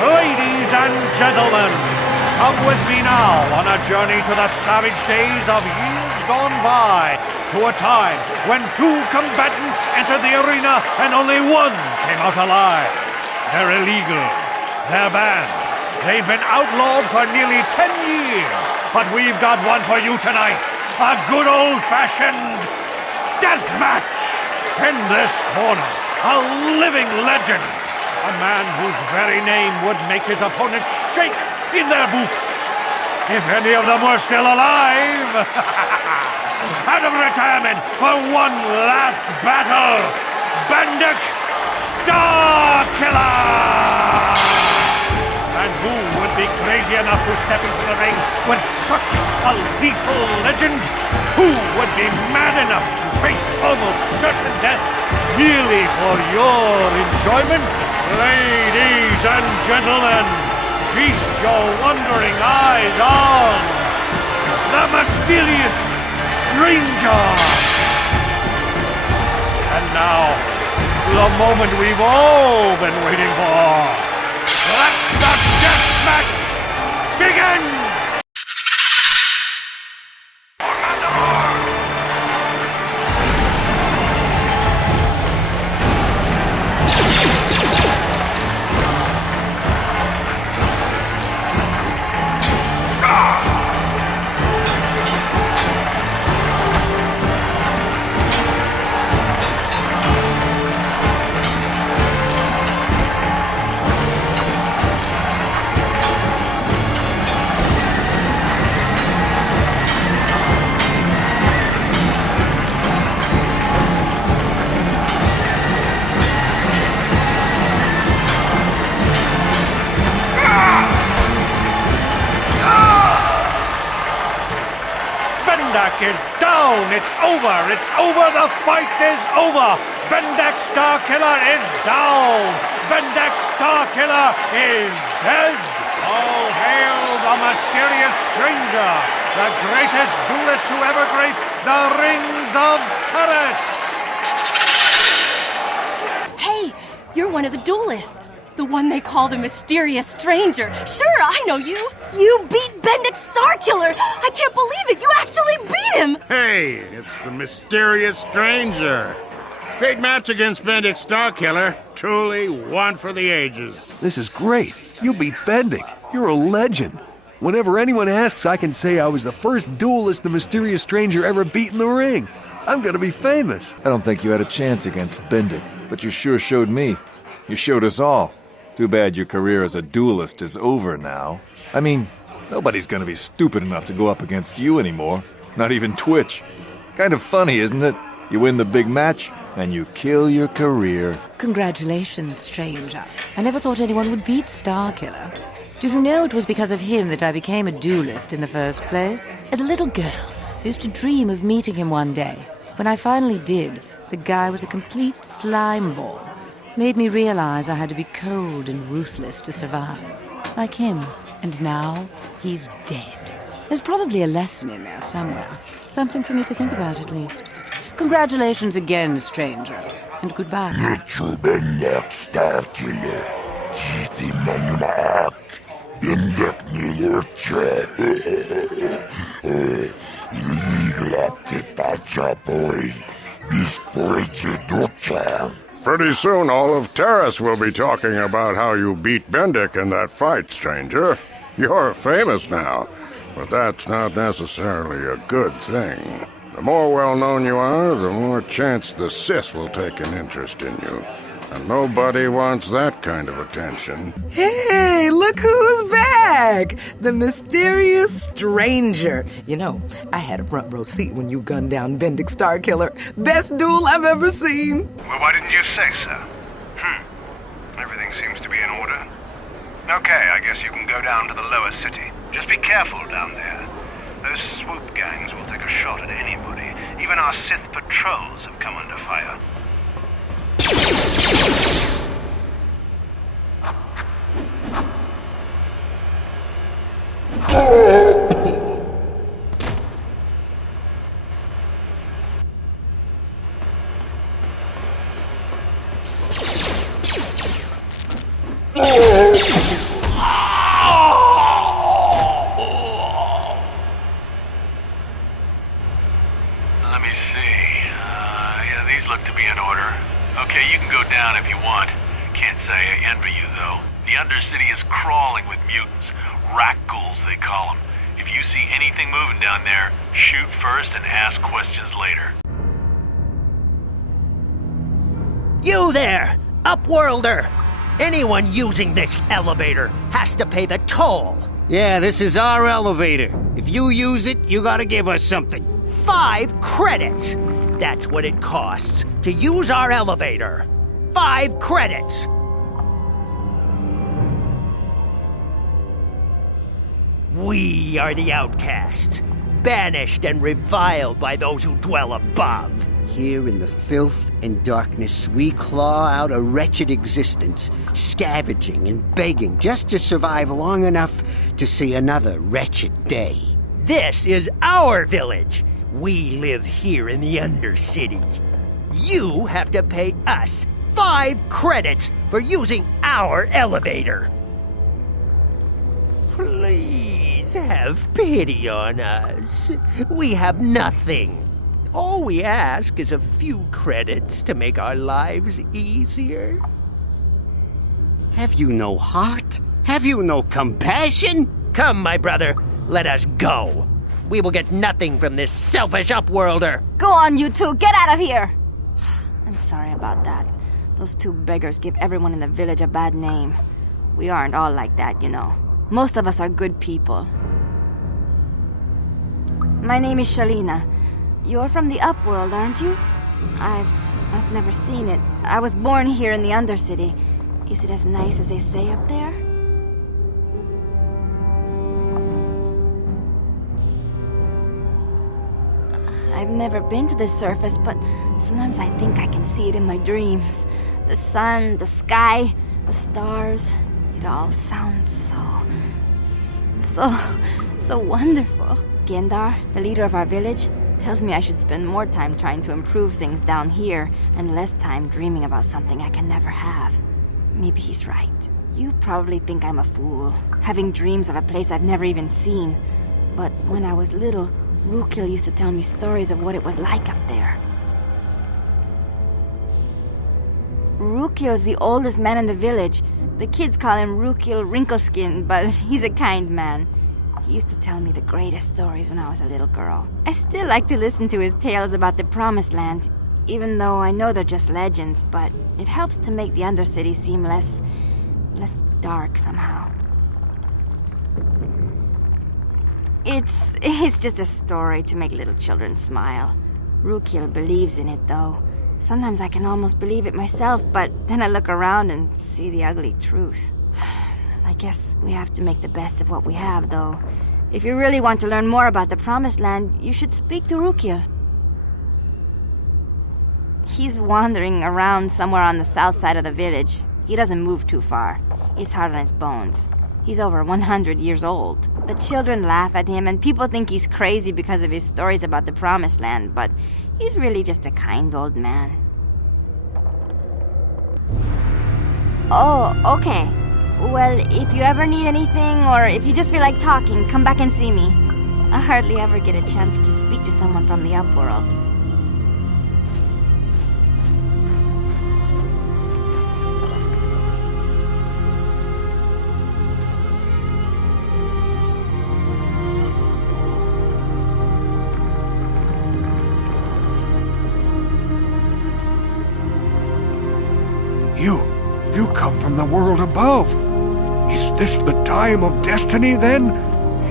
Ladies and gentlemen, come with me now on a journey to the savage days of years gone by, to a time when two combatants entered the arena and only one came out alive. They're illegal. They're banned. They've been outlawed for nearly 10 years, but we've got one for you tonight. A good old-fashioned death match. In this corner, a living legend. A man whose very name would make his opponents shake in their boots. If any of them were still alive. Out of retirement for one last battle, Bendik Starkiller! And who would be crazy enough to step into the ring with such a lethal legend? Who would be mad enough to face almost certain death merely for your enjoyment? Ladies and gentlemen, feast your wondering eyes on the mysterious stranger. And now, the moment we've all been waiting for. Let the death match begin! Bendak is down! It's over! It's over! The fight is over! Bendak Starkiller is down! Bendak Starkiller is dead! All hail the mysterious stranger! The greatest duelist to ever grace the rings of Terrace! Hey! You're one of the duelists! The one they call the mysterious stranger. Sure, I know you. You beat Bendik Starkiller. I can't believe it. You actually beat him. Hey, it's the mysterious stranger. Great match against Bendik Starkiller. Truly one for the ages. This is great. You beat Bendik. You're a legend. Whenever anyone asks, I can say I was the first duelist the mysterious stranger ever beat in the ring. I'm gonna be famous. I don't think you had a chance against Bendik, but you sure showed me. You showed us all. Too bad your career as a duelist is over now. I mean, nobody's gonna be stupid enough to go up against you anymore. Not even Twitch. Kind of funny, isn't it? You win the big match, and you kill your career. Congratulations, stranger. I never thought anyone would beat Starkiller. Did you know it was because of him that I became a duelist in the first place? As a little girl, I used to dream of meeting him one day. When I finally did, the guy was a complete slime ball. Made me realize I had to be cold and ruthless to survive. Like him. And now, he's dead. There's probably a lesson in there somewhere. Something for me to think about, at least. Congratulations again, stranger. And goodbye. Pretty soon all of Terrace will be talking about how you beat Bendick in that fight, stranger. You're famous now, but that's not necessarily a good thing. The more well-known you are, the more chance the Sith will take an interest in you. And nobody wants that kind of attention. Hey, look who's back! The mysterious stranger. You know, I had a front row seat when you gunned down Bendick Starkiller. Best duel I've ever seen. Well, why didn't you say so? Everything seems to be in order. Okay, I guess you can go down to the lower city. Just be careful down there. Those swoop gangs will take a shot at anybody. Even our Sith patrols have come under fire. Let me see. Yeah, these look to be in order. Okay, you can go down if you want. Can't say I envy you, though. The Undercity is crawling with mutants. Rat ghouls, they call them. If you see anything moving down there, shoot first and ask questions later. You there, Upworlder! Anyone using this elevator has to pay the toll. Yeah, this is our elevator. If you use it, you gotta give us something. 5 credits! That's what it costs to use our elevator. 5 credits! We are the outcasts, banished and reviled by those who dwell above. Here in the filth and darkness, we claw out a wretched existence, scavenging and begging just to survive long enough to see another wretched day. This is our village. We live here in the Undercity. You have to pay us 5 credits for using our elevator. Please have pity on us. We have nothing. All we ask is a few credits to make our lives easier. Have you no heart? Have you no compassion? Come, my brother, let us go. We will get nothing from this selfish Upworlder. Go on, you two. Get out of here. I'm sorry about that. Those 2 beggars give everyone in the village a bad name. We aren't all like that, you know. Most of us are good people. My name is Shalina. You're from the Upworld, aren't you? I've never seen it. I was born here in the Undercity. Is it as nice as they say up there? I've never been to the surface, but sometimes I think I can see it in my dreams. The sun, the sky, the stars. It all sounds so wonderful. Gendar, the leader of our village, tells me I should spend more time trying to improve things down here and less time dreaming about something I can never have. Maybe he's right. You probably think I'm a fool, having dreams of a place I've never even seen. But when I was little, Rukil used to tell me stories of what it was like up there. Rukil's the oldest man in the village. The kids call him Rukil Wrinkleskin, but he's a kind man. He used to tell me the greatest stories when I was a little girl. I still like to listen to his tales about the Promised Land, even though I know they're just legends, but it helps to make the Undercity seem less less dark somehow. It's just a story to make little children smile. Rukiel believes in it, though. Sometimes I can almost believe it myself, but then I look around and see the ugly truth. I guess we have to make the best of what we have, though. If you really want to learn more about the Promised Land, you should speak to Rukiel. He's wandering around somewhere on the south side of the village. He doesn't move too far. He's hard on his bones. He's over 100 years old. The children laugh at him, and people think he's crazy because of his stories about the Promised Land, but he's really just a kind old man. Oh, okay. Well, if you ever need anything, or if you just feel like talking, come back and see me. I hardly ever get a chance to speak to someone from the Upworld. You come from the world above. Is this the time of destiny, then?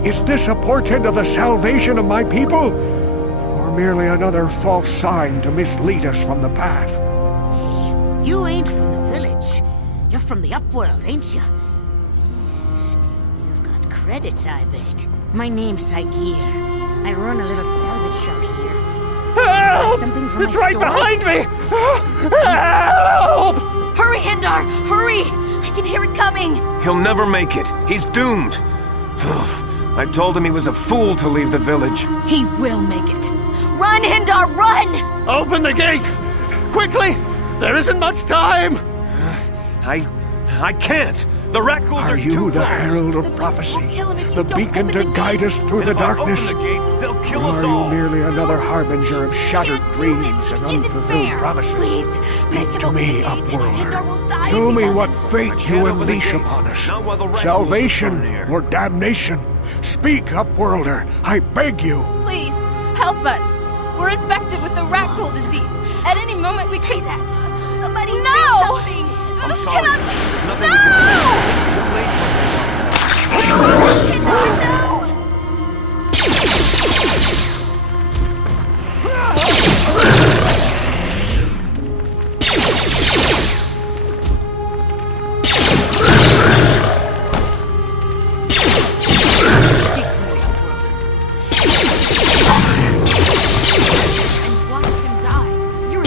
Is this a portent of the salvation of my people? Or merely another false sign to mislead us from the path? You ain't from the village. You're from the Upworld, ain't you? Yes. You've got credits, I bet. My name's Saigir. I run a little salvage shop here. Help! Something from It's my right store? behind me! Help! Hurry, Hindar! Hurry! I can hear it coming! He'll never make it. He's doomed. I told him he was a fool to leave the village. He will make it. Run, Hindar, run! Open the gate! Quickly! There isn't much time! I can't. The rat ghouls Are are you too the close. herald of prophecy? The beacon to guide us through the If I darkness? open the gate, they'll kill Or us are you all. merely another harbinger of shattered dreams and unfulfilled promises? Please, Speak to me, Upworlder. will die Tell if he me what doesn't. fate can't you open the unleash gates, upon us. not while the rat ghouls Salvation are near. or damnation? Speak, Upworlder. I beg you. Please, help us. We're infected with the rat ghoul disease. At any moment we could... Somebody No! do something! I'm This sorry. cannot... There's nothing No! we can do. It's too late for him. And watched him die. You're a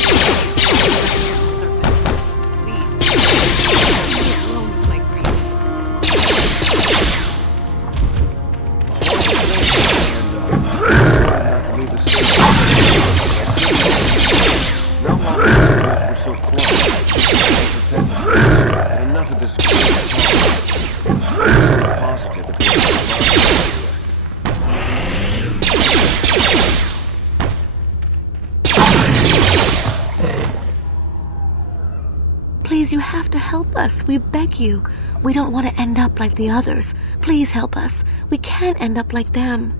Please. Leave me alone with my grief. Not to leave the city. Not while the rat ghouls were so close. And enough of this talk. Let's focus on the positive at the end of the Please, you have to help us. We beg you. We don't want to end up like the others. Please help us. We can't end up like them.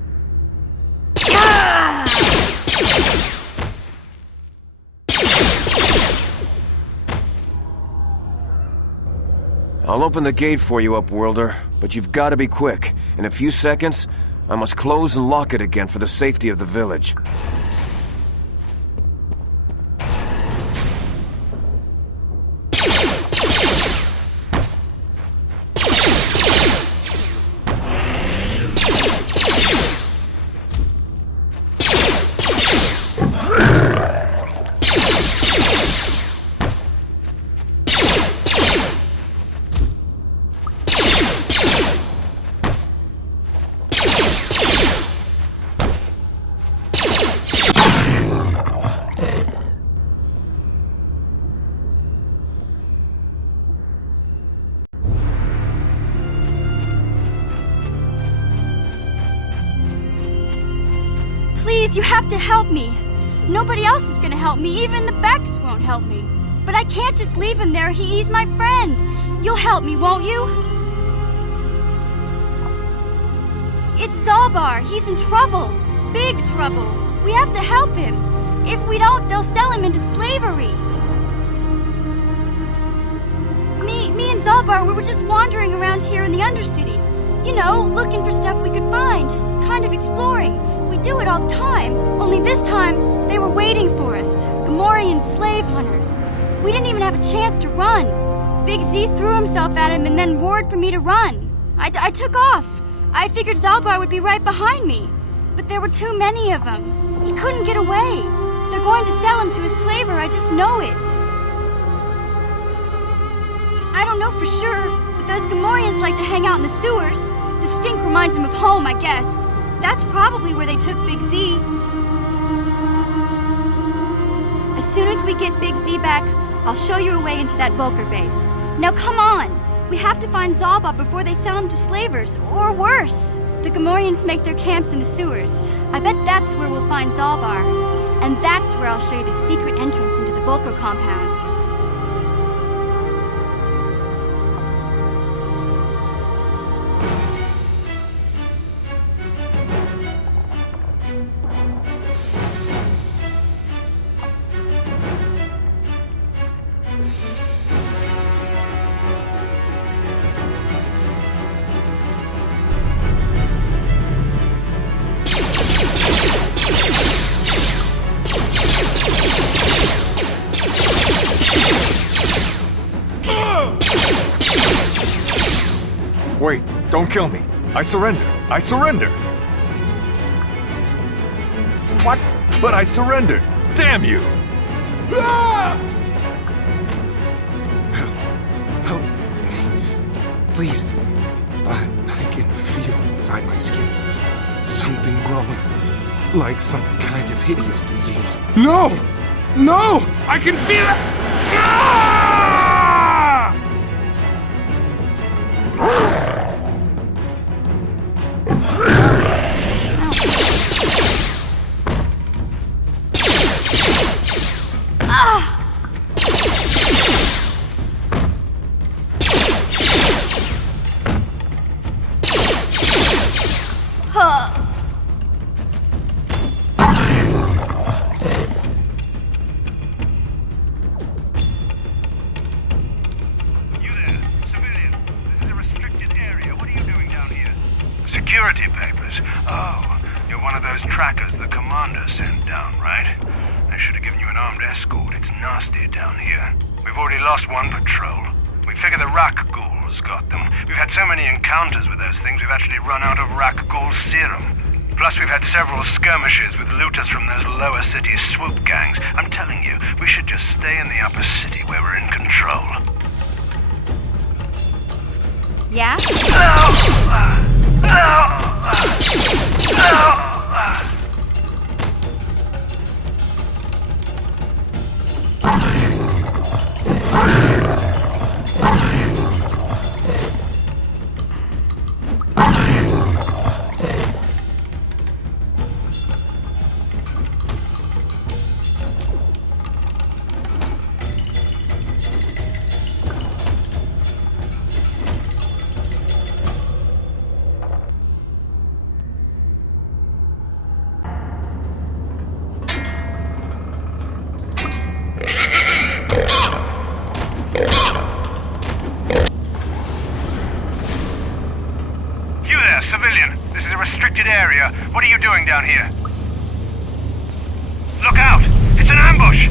I'll open the gate for you, Upworlder, but you've got to be quick. In a few seconds, I must close and lock it again for the safety of the village. Please, you have to help me. Nobody else is gonna help me. Even the Becks won't help me. But I can't just leave him there. He's my friend. You'll help me, won't you? It's Zalbar. He's in trouble. Big trouble. We have to help him. If we don't, they'll sell him into slavery. Me and Zalbar, we were just wandering around here in the Undercity. You know, looking for stuff we could find, just kind of exploring. We do it all the time. Only this time, they were waiting for us. Gamorrean slave hunters. We didn't even have a chance to run. Big Z threw himself at him and then roared for me to run. I took off. I figured Zalbar would be right behind me. But there were too many of them. He couldn't get away. They're going to sell him to a slaver, I just know it. I don't know for sure, but those Gamorreans like to hang out in the sewers. The stink reminds them of home, I guess. That's probably where they took Big Z. As soon as we get Big Z back, I'll show you a way into that Vulcar base. Now come on! We have to find Zalbar before they sell him to slavers, or worse. The Gamorreans make their camps in the sewers. I bet that's where we'll find Zalbar. And that's where I'll show you the secret entrance into the Vulcar compound. Wait, don't kill me. I surrender. I surrender. What? But I surrendered. Damn you! Help me. Please. I can feel inside my skin something growing, like some kind of hideous disease. No! No! I can feel it! Ah! Security papers. Oh, you're one of those trackers the commander sent down, right? They should have given you an armed escort. It's nasty down here. We've already lost one patrol. We figure the Rak Ghouls got them. We've had so many encounters with those things, we've actually run out of Rak Ghoul serum. Plus, we've had several skirmishes with looters from those lower city swoop gangs. I'm telling you, we should just stay in the upper city where we're in control. Yeah? Civilian, this is a restricted area. What are you doing down here? Look out! It's an ambush!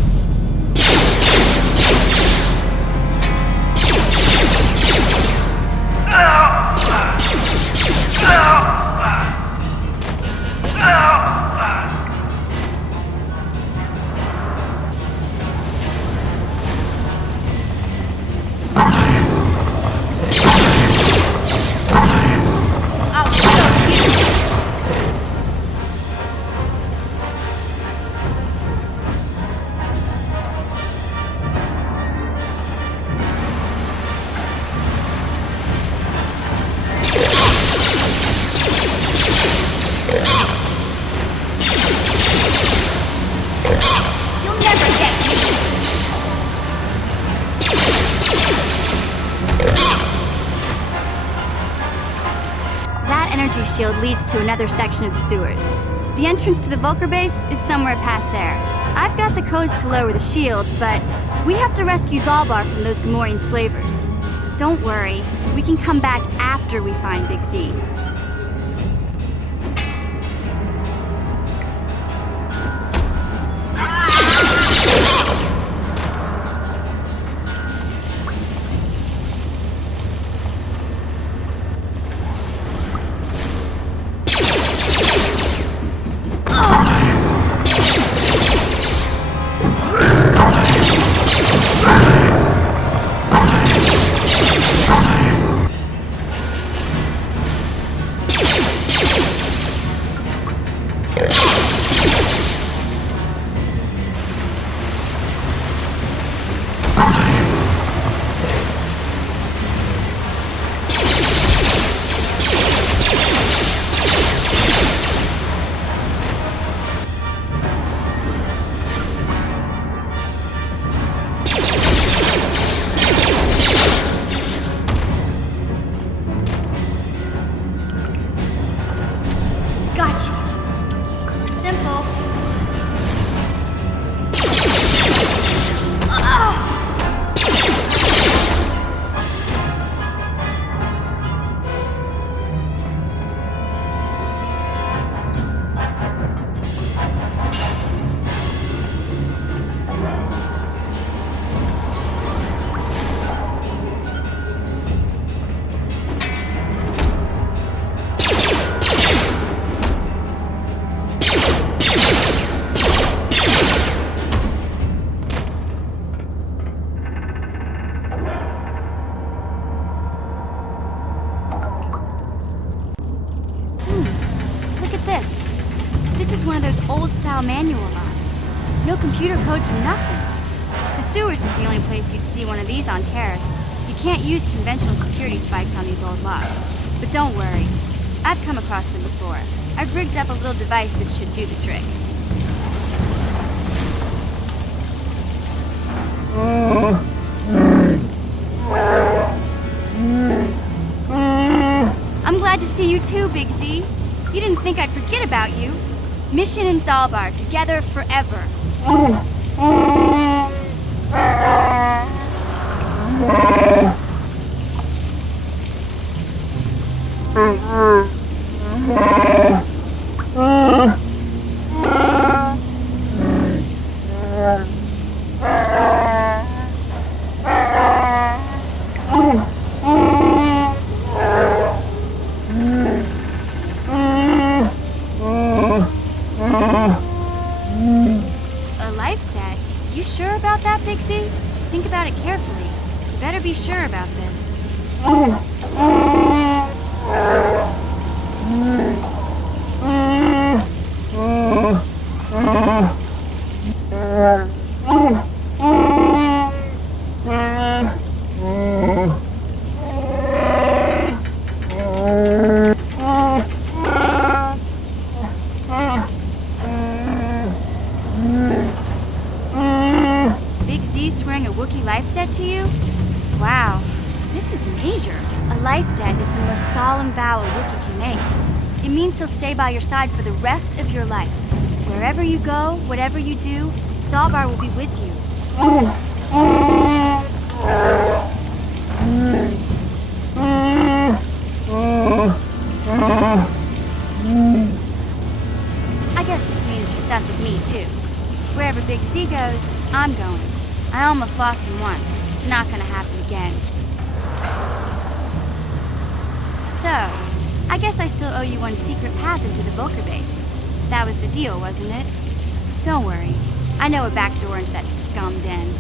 Shield leads to another section of the sewers. The entrance to the Vulcar base is somewhere past there. I've got the codes to lower the shield, but we have to rescue Zalbar from those Gamorrean slavers. Don't worry. We can come back after we find Big Z. Manual locks. No computer codes or nothing. The sewers is the only place you'd see one of these on Terrace. You can't use conventional security spikes on these old locks. But don't worry. I've come across them before. I've rigged up a little device that should do the trick. I'm glad to see you too, Big Z. You didn't think I'd forget about you. Mission and Zalbar, together forever. A life debt? You sure about that, Big Z? Think about it carefully. You better be sure about this. Big Z swearing a Wookiee life debt to you? Wow, this is major. A life debt is the most solemn vow a Wookiee can make. It means he'll stay by your side for the rest of your life. Wherever you go, whatever you do, Zalbar will be with you. I guess this means you're stuck with me, too. Wherever Big Z goes, I'm going. I almost lost him once. It's not gonna happen again. So, I guess I still owe you one secret path into the Volker base. That was the deal, wasn't it? Don't worry. I know a back door into that scum den.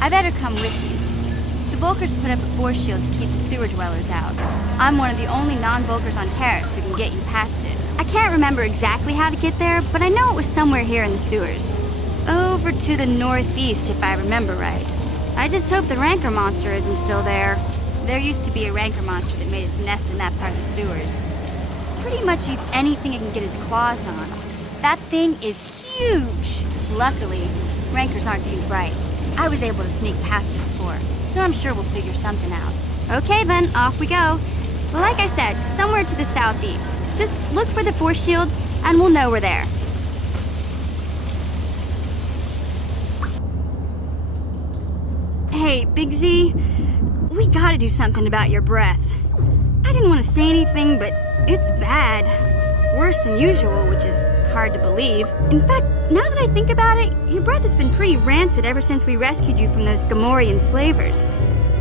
I better come with you. The Volkers put up a force shield to keep the sewer dwellers out. I'm one of the only non-Volkers on Terrace who can get you past it. I can't remember exactly how to get there, but I know it was somewhere here in the sewers. Over to the northeast, if I remember right. I just hope the Rancor monster isn't still there. There used to be a Rancor monster that made its nest in that part of the sewers. Pretty much eats anything it can get its claws on. That thing is huge! Luckily, Rancors aren't too bright. I was able to sneak past it before, so I'm sure we'll figure something out. Okay then, off we go. Well, like I said, somewhere to the southeast. Just look for the force shield, and we'll know we're there. Hey, Big Z. We gotta do something about your breath. I didn't want to say anything, but it's bad. Worse than usual, which is hard to believe. In fact, now that I think about it, your breath has been pretty rancid ever since we rescued you from those Gamorrean slavers.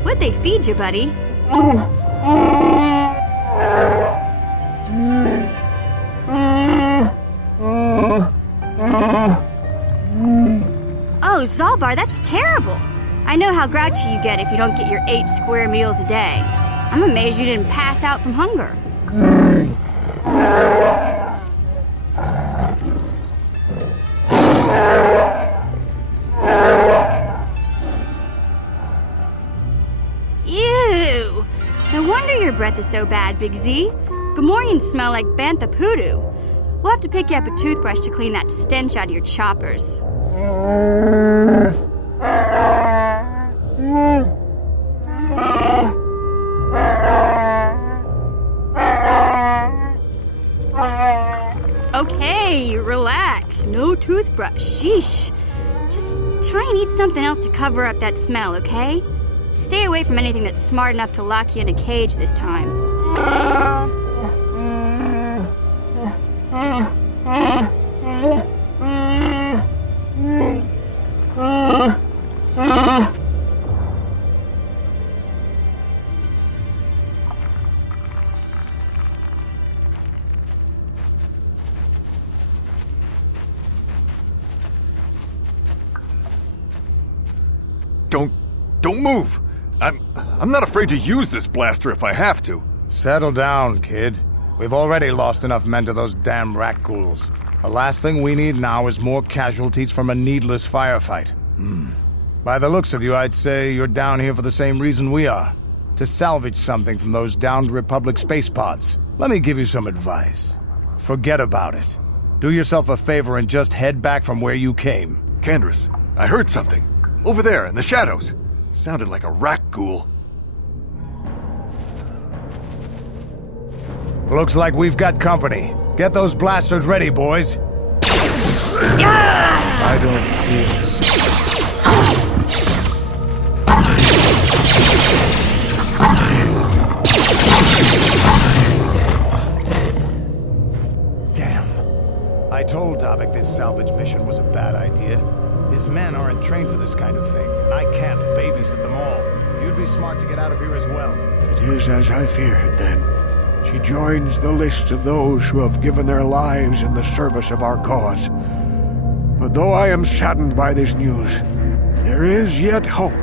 What'd they feed you, buddy? Oh, Zalbar, that's terrible. I know how grouchy you get if you don't get your 8 square meals a day. I'm amazed you didn't pass out from hunger. Ew! No wonder your breath is so bad, Big Z. Gamorreans smell like bantha poodoo. We'll have to pick you up a toothbrush to clean that stench out of your choppers. Okay, relax. No toothbrush. Sheesh. Just try and eat something else to cover up that smell, okay? Stay away from anything that's smart enough to lock you in a cage this time. Don't move! I'm not afraid to use this blaster if I have to. Settle down, kid. We've already lost enough men to those damn rat ghouls. The last thing we need now is more casualties from a needless firefight. By the looks of you, I'd say you're down here for the same reason we are. To salvage something from those downed Republic space pods. Let me give you some advice. Forget about it. Do yourself a favor and just head back from where you came. Candace, I heard something. Over there, in the shadows. Sounded like a rat ghoul. Looks like we've got company. Get those blasters ready, boys. I don't feel so. Damn. I told Davik this salvage mission was a bad idea. His men aren't trained for this kind of thing, and I can't babysit them all. You'd be smart to get out of here as well. It is as I feared, then. She joins the list of those who have given their lives in the service of our cause. But though I am saddened by this news, there is yet hope.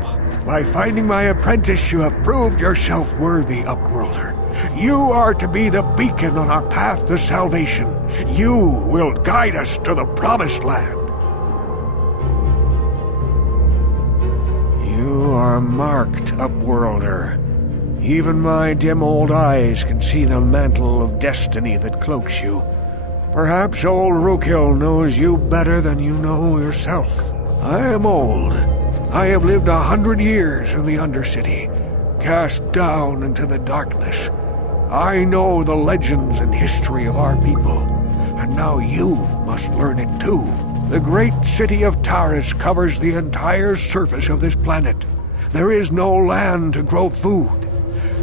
By finding my apprentice, you have proved yourself worthy, Upworlder. You are to be the beacon on our path to salvation. You will guide us to the Promised Land. You are marked, Upworlder. Even my dim old eyes can see the mantle of destiny that cloaks you. Perhaps old Rookhill knows you better than you know yourself. I am old. I have lived 100 years in the Undercity, cast down into the darkness. I know the legends and history of our people, and now you must learn it too. The great city of Taris covers the entire surface of this planet. There is no land to grow food.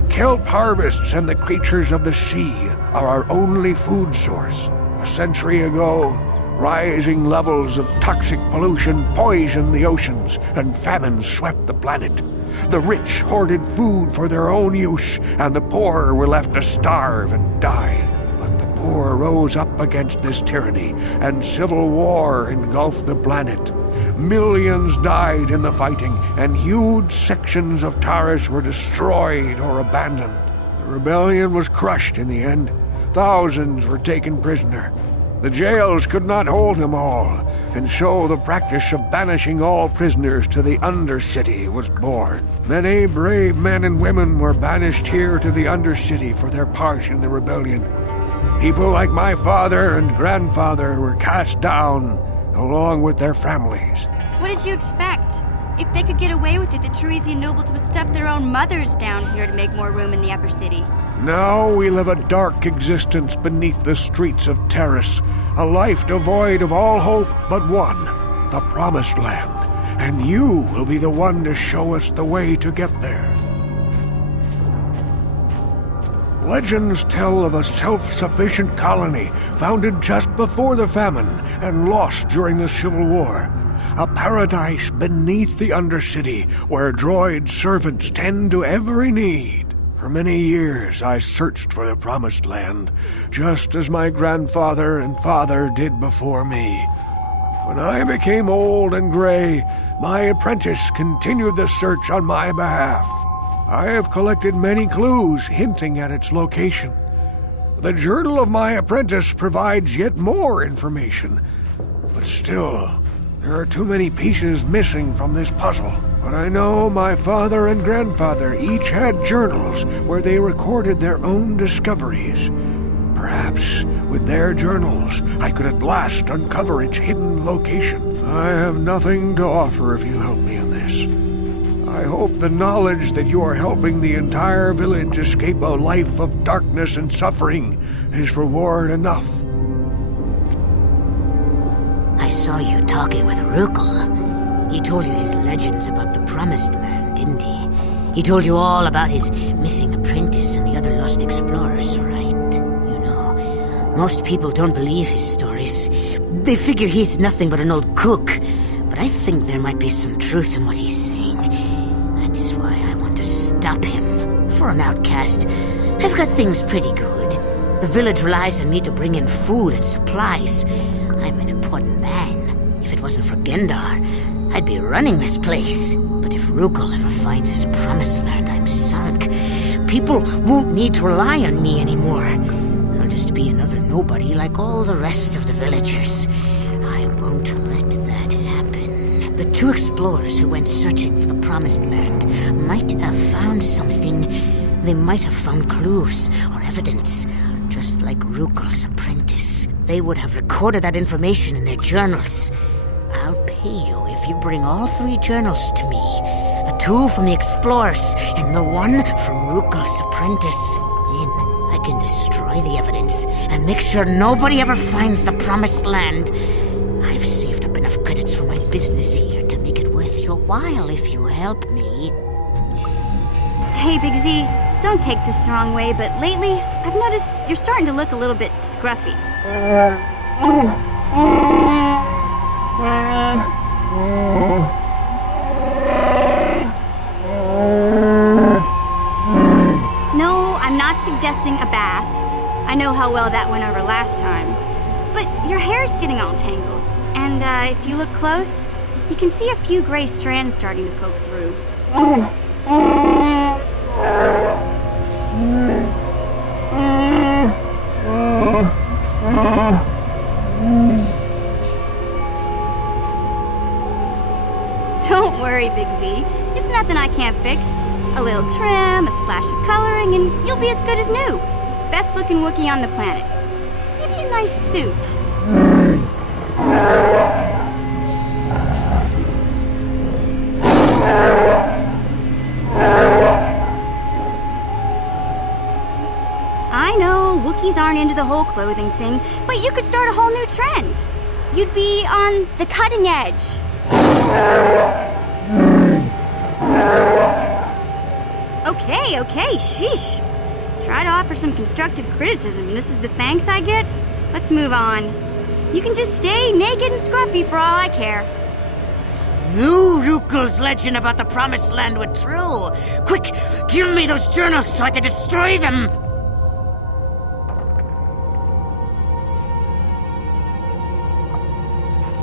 Kelp harvests and the creatures of the sea are our only food source. A century ago, rising levels of toxic pollution poisoned the oceans, and famine swept the planet. The rich hoarded food for their own use, and the poor were left to starve and die. But the poor rose up against this tyranny, and civil war engulfed the planet. Millions died in the fighting, and huge sections of Taris were destroyed or abandoned. The rebellion was crushed in the end. Thousands were taken prisoner. The jails could not hold them all, and so the practice of banishing all prisoners to the Undercity was born. Many brave men and women were banished here to the Undercity for their part in the rebellion. People like my father and grandfather were cast down, along with their families. What did you expect? If they could get away with it, the Teresian nobles would stuff their own mothers down here to make more room in the upper city. Now we live a dark existence beneath the streets of Taris, a life devoid of all hope but one, the Promised Land. And you will be the one to show us the way to get there. Legends tell of a self-sufficient colony founded just before the famine and lost during the Civil War. A paradise beneath the Undercity where droid servants tend to every need. For many years I searched for the Promised Land, just as my grandfather and father did before me. When I became old and gray, my apprentice continued the search on my behalf. I have collected many clues hinting at its location. The journal of my apprentice provides yet more information. But still, there are too many pieces missing from this puzzle. But I know my father and grandfather each had journals where they recorded their own discoveries. Perhaps with their journals, I could at last uncover its hidden location. I have nothing to offer if you help me in this. I hope the knowledge that you are helping the entire village escape a life of darkness and suffering is reward enough. I saw you talking with Rukel. He told you his legends about the Promised Land, didn't he? He told you all about his missing apprentice and the other lost explorers, right? You know, most people don't believe his stories. They figure he's nothing but an old cook. But I think there might be some truth in what he's saying. That's why I want to stop him. For an outcast, I've got things pretty good. The village relies on me to bring in food and supplies. I'm an important man. If it wasn't for Gendar, I'd be running this place. But if Rukel ever finds his Promised Land, I'm sunk. People won't need to rely on me anymore. I'll just be another nobody like all the rest of the villagers. I won't let that happen. The two explorers who went searching for the Promised Land might have found something. They might have found clues or evidence, just like Rukel's apprentice. They would have recorded that information in their journals. I'll pay you if you bring all 3 journals to me. The 2 from the explorers and the 1 from Rukel's apprentice. Then I can destroy the evidence and make sure nobody ever finds the Promised Land. I've saved up enough credits for my business here to make it worth your while if you help me. Hey, Big Z, don't take this the wrong way, but lately, I've noticed you're starting to look a little bit scruffy. No, I'm not suggesting a bath. I know how well that went over last time. But your hair's getting all tangled. And if you look close, you can see a few gray strands starting to poke through. Don't worry, Big Z. It's nothing I can't fix. A little trim, a splash of coloring, and you'll be as good as new. Best looking Wookiee on the planet. Maybe a nice suit. I know, Wookiees aren't into the whole clothing thing, but you could start a whole new trend. You'd be on the cutting edge. Okay, sheesh. Try to offer some constructive criticism. This is the thanks I get? Let's move on. You can just stay naked and scruffy for all I care. Knew Rukel's legend about the Promised Land were true. Quick, give me those journals so I can destroy them.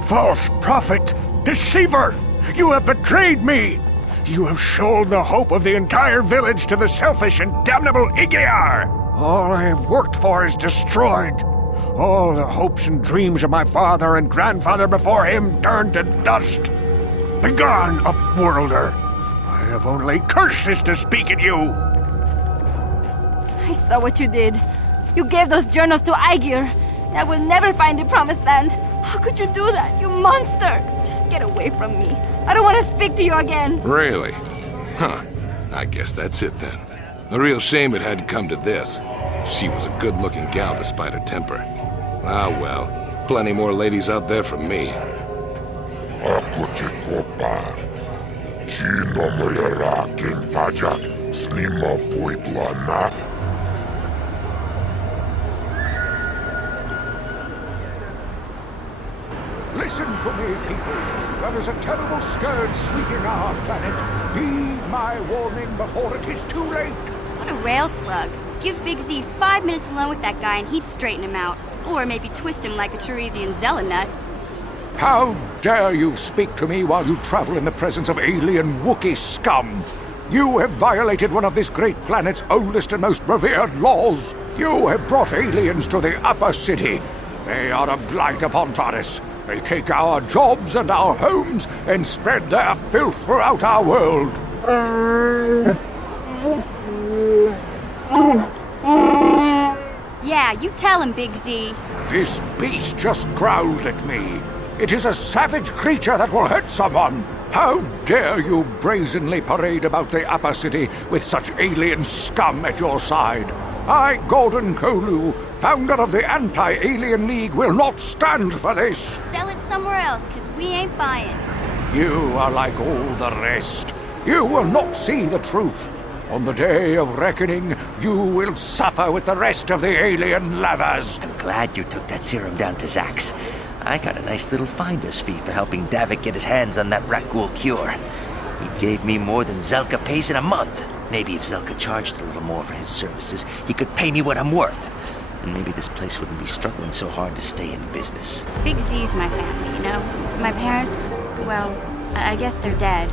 False prophet! Deceiver! You have betrayed me! You have sold the hope of the entire village to the selfish and damnable Igear! All I have worked for is destroyed. All the hopes and dreams of my father and grandfather before him turned to dust. Begone, upworlder! I have only curses to speak at you! I saw what you did. You gave those journals to Aegir. I will never find the Promised Land. How could you do that, you monster? Just get away from me. I don't want to speak to you again. Really? Huh. I guess that's it then. A real shame it had to come to this. She was a good-looking gal despite her temper. Ah well, plenty more ladies out there for me. Listen to me, people. There is a terrible scourge sweeping our planet. Heed my warning before it is too late. What a rail slug. Give Big Z 5 minutes alone with that guy and he'd straighten him out. Or maybe twist him like a Teresian Zealot. How dare you speak to me while you travel in the presence of alien Wookiee scum? You have violated one of this great planet's oldest and most revered laws. You have brought aliens to the upper city. They are a blight upon Taris. They take our jobs and our homes and spread their filth throughout our world. Yeah, you tell him, Big Z. This beast just growled at me. It is a savage creature that will hurt someone. How dare you brazenly parade about the upper city with such alien scum at your side? I, Gordon Kolu, founder of the Anti-Alien League, will not stand for this. Sell it somewhere else, because we ain't buying. You are like all the rest. You will not see the truth. On the day of reckoning, you will suffer with the rest of the alien lovers. I'm glad you took that serum down to Zack's. I got a nice little finder's fee for helping Davik get his hands on that Rakghoul cure. He gave me more than Zelka pays in a month. Maybe if Zelka charged a little more for his services, he could pay me what I'm worth. And maybe this place wouldn't be struggling so hard to stay in business. Big Z's my family, you know? My parents, well, I guess they're dead.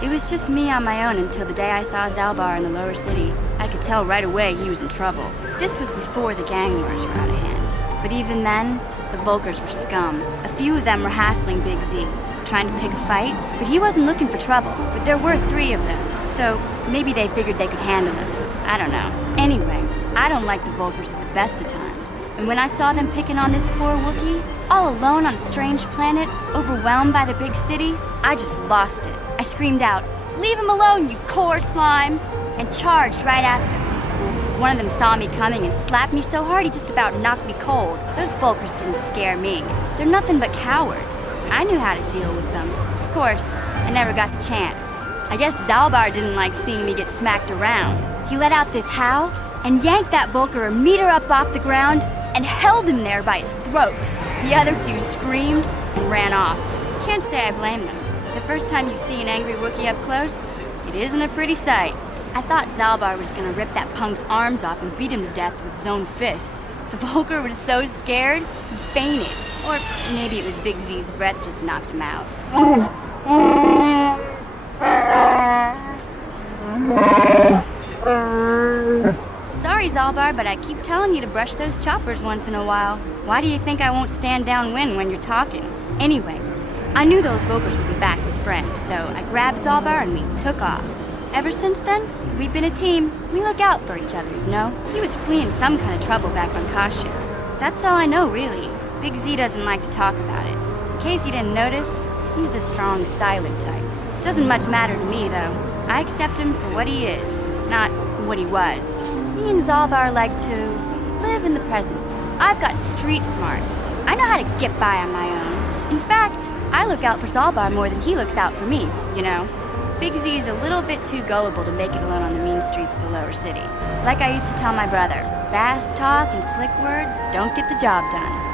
It was just me on my own until the day I saw Zalbar in the lower city. I could tell right away he was in trouble. This was before the gang wars were out of hand. But even then, the Vulkars were scum. A few of them were hassling Big Z, trying to pick a fight, but he wasn't looking for trouble. But there were 3 of them, so maybe they figured they could handle him. I don't know. Anyway, I don't like the Vulkars at the best of times. And when I saw them picking on this poor Wookiee, all alone on a strange planet, overwhelmed by the big city, I just lost it. I screamed out, "Leave him alone, you core slimes!" and charged right at them. One of them saw me coming and slapped me so hard he just about knocked me cold. Those Vulkars didn't scare me. They're nothing but cowards. I knew how to deal with them. Of course, I never got the chance. I guess Zalbar didn't like seeing me get smacked around. He let out this howl and yanked that Vulkar a meter up off the ground and held him there by his throat. The other 2 screamed and ran off. Can't say I blame them. The first time you see an angry Wookiee up close, it isn't a pretty sight. I thought Zalbar was gonna rip that punk's arms off and beat him to death with his own fists. The Vulkar was so scared, he fainted. Or maybe it was Big Z's breath just knocked him out. Sorry, Zalbar, but I keep telling you to brush those choppers once in a while. Why do you think I won't stand downwind when you're talking? Anyway, I knew those Vulkars would be back with friends, so I grabbed Zalbar and we took off. Ever since then, we've been a team. We look out for each other, you know? He was fleeing some kind of trouble back on Kashyyyk. That's all I know, really. Big Z doesn't like to talk about it. In case you didn't notice, he's the strong, silent type. Doesn't much matter to me, though. I accept him for what he is, not what he was. Me and Zalbar like to live in the present. I've got street smarts. I know how to get by on my own. In fact, I look out for Zalbar more than he looks out for me, you know? Big Z's a little bit too gullible to make it alone on the mean streets of the lower city. Like I used to tell my brother, fast talk and slick words don't get the job done.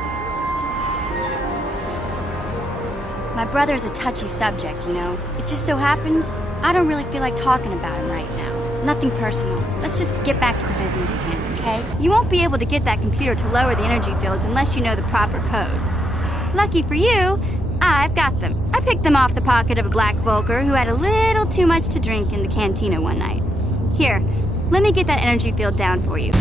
My brother's a touchy subject, you know? It just so happens, I don't really feel like talking about him right now. Nothing personal. Let's just get back to the business at hand, okay? You won't be able to get that computer to lower the energy fields unless you know the proper codes. Lucky for you, I've got them. I picked them off the pocket of a black Vulkar who had a little too much to drink in the cantina one night. Here, let me get that energy field down for you.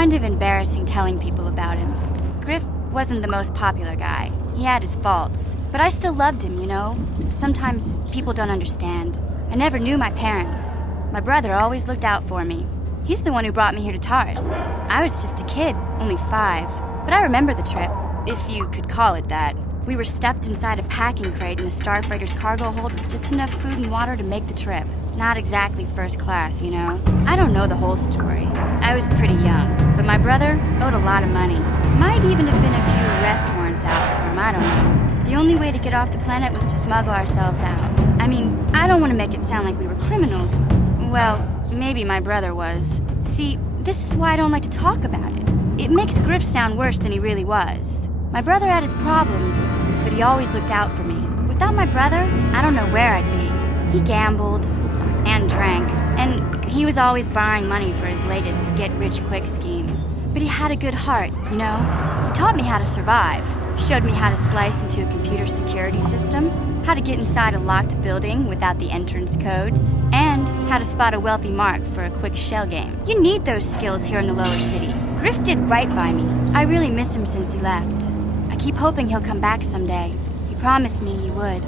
kind of embarrassing telling people about him. Griff wasn't the most popular guy. He had his faults. But I still loved him, you know? Sometimes people don't understand. I never knew my parents. My brother always looked out for me. He's the one who brought me here to Tars. I was just a kid, only 5. But I remember the trip, if you could call it that. We were stuffed inside a packing crate in a starfighter's cargo hold with just enough food and water to make the trip. Not exactly first class, you know? I don't know the whole story. I was pretty young, but my brother owed a lot of money. Might even have been a few arrest warrants out for him, I don't know. The only way to get off the planet was to smuggle ourselves out. I mean, I don't want to make it sound like we were criminals. Well, maybe my brother was. See, this is why I don't like to talk about it. It makes Griff sound worse than he really was. My brother had his problems, but he always looked out for me. Without my brother, I don't know where I'd be. He gambled and drank, and he was always borrowing money for his latest get-rich-quick scheme. But he had a good heart, you know? He taught me how to survive, showed me how to slice into a computer security system, how to get inside a locked building without the entrance codes, and how to spot a wealthy mark for a quick shell game. You need those skills here in the lower city. Griff did right by me. I really miss him since he left. I keep hoping he'll come back someday. He promised me he would.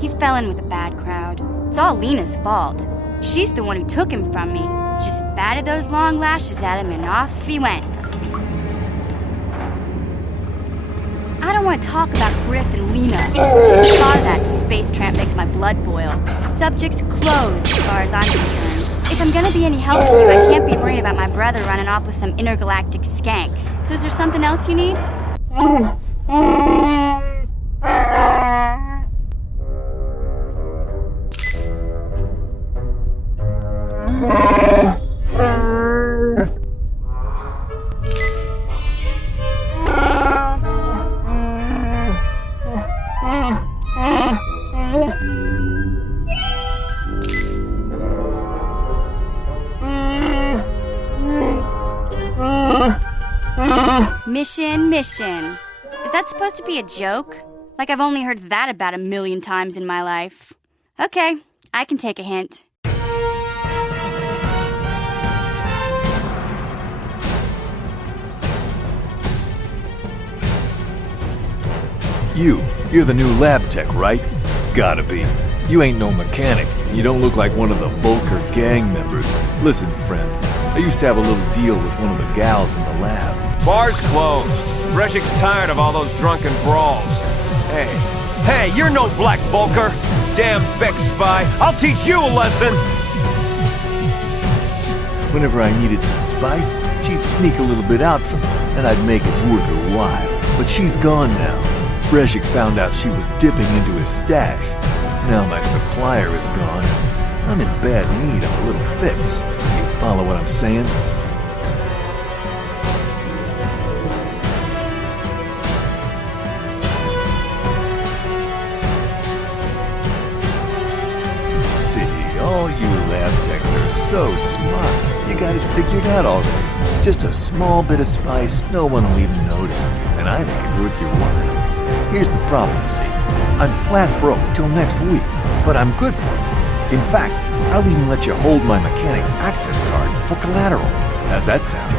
He fell in with a bad crowd. It's all Lena's fault. She's the one who took him from me. Just batted those long lashes at him and off he went. I don't want to talk about Griff and Lena. Just the thought of that space tramp makes my blood boil. Subject's closed as far as I'm concerned. If I'm gonna be any help to you, I can't be worried about my brother running off with some intergalactic skank. So is there something else you need? Mission. Is that supposed to be a joke? Like I've only heard that about 1,000,000 times in my life. Okay, I can take a hint. You're the new lab tech, right? Gotta be. You ain't no mechanic. You don't look like one of the Volker gang members. Listen, friend, I used to have a little deal with one of the gals in the lab. Bar's closed. Brezhik's tired of all those drunken brawls. Hey, you're no Black Volker! Damn Beck spy! I'll teach you a lesson! Whenever I needed some spice, she'd sneak a little bit out for me, and I'd make it worth her while. But she's gone now. Brezhik found out she was dipping into his stash. Now my supplier is gone. I'm in bad need of a little fix. You follow what I'm saying? All you lab techs are so smart. You got it figured out already. Just a small bit of spice, no one will even notice. And I make it worth your while. Here's the problem, see? I'm flat broke till next week, but I'm good for it. In fact, I'll even let you hold my mechanic's access card for collateral. How's that sound?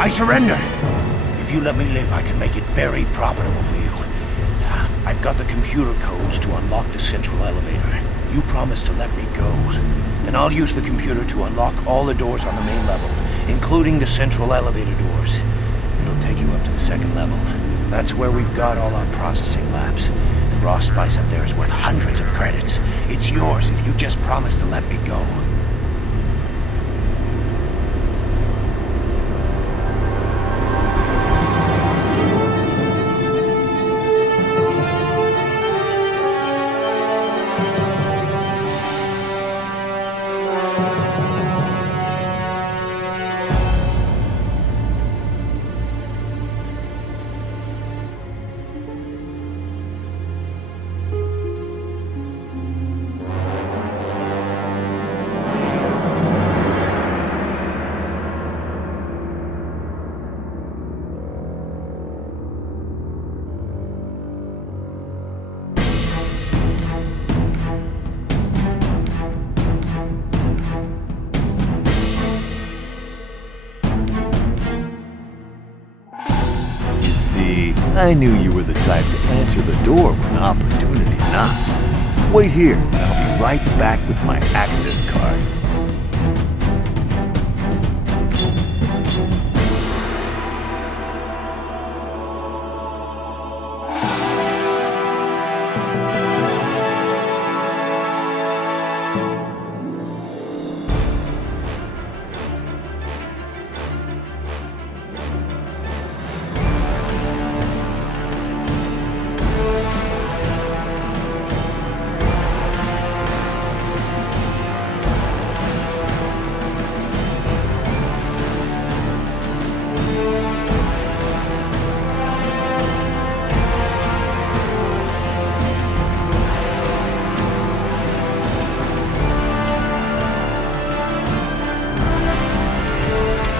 I surrender. If you let me live, I can make it very profitable for you. I've got the computer codes to unlock the central elevator. You promised to let me go. And I'll use the computer to unlock all the doors on the main level including the central elevator doors. It'll take you up to the second level. That's where we've got all our processing labs. The raw spice up there is worth hundreds of credits. It's yours if you just promise to let me go. I knew you were the type to answer the door when opportunity knocked. Wait here, and I'll be right back with my access card.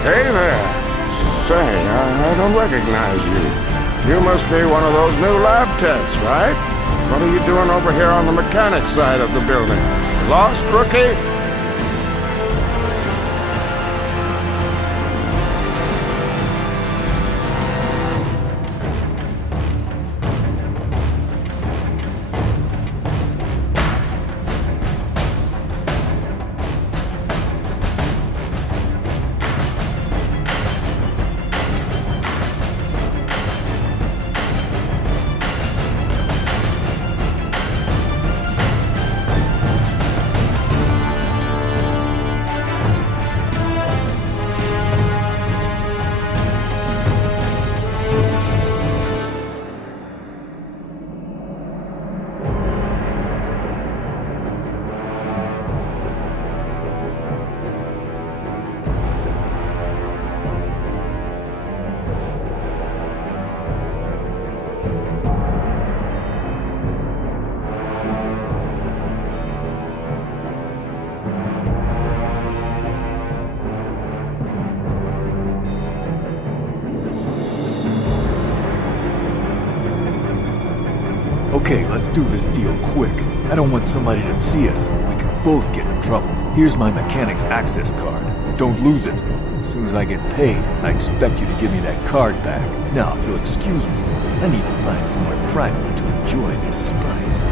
Hey there. Say, I don't recognize you. You must be one of those new lab techs, right? What are you doing over here on the mechanic side of the building? Lost, rookie? Okay, let's do this deal quick. I don't want somebody to see us. We could both get in trouble. Here's my mechanic's access card. Don't lose it. As soon as I get paid, I expect you to give me that card back. Now, if you'll excuse me, I need to find somewhere private to enjoy this spice.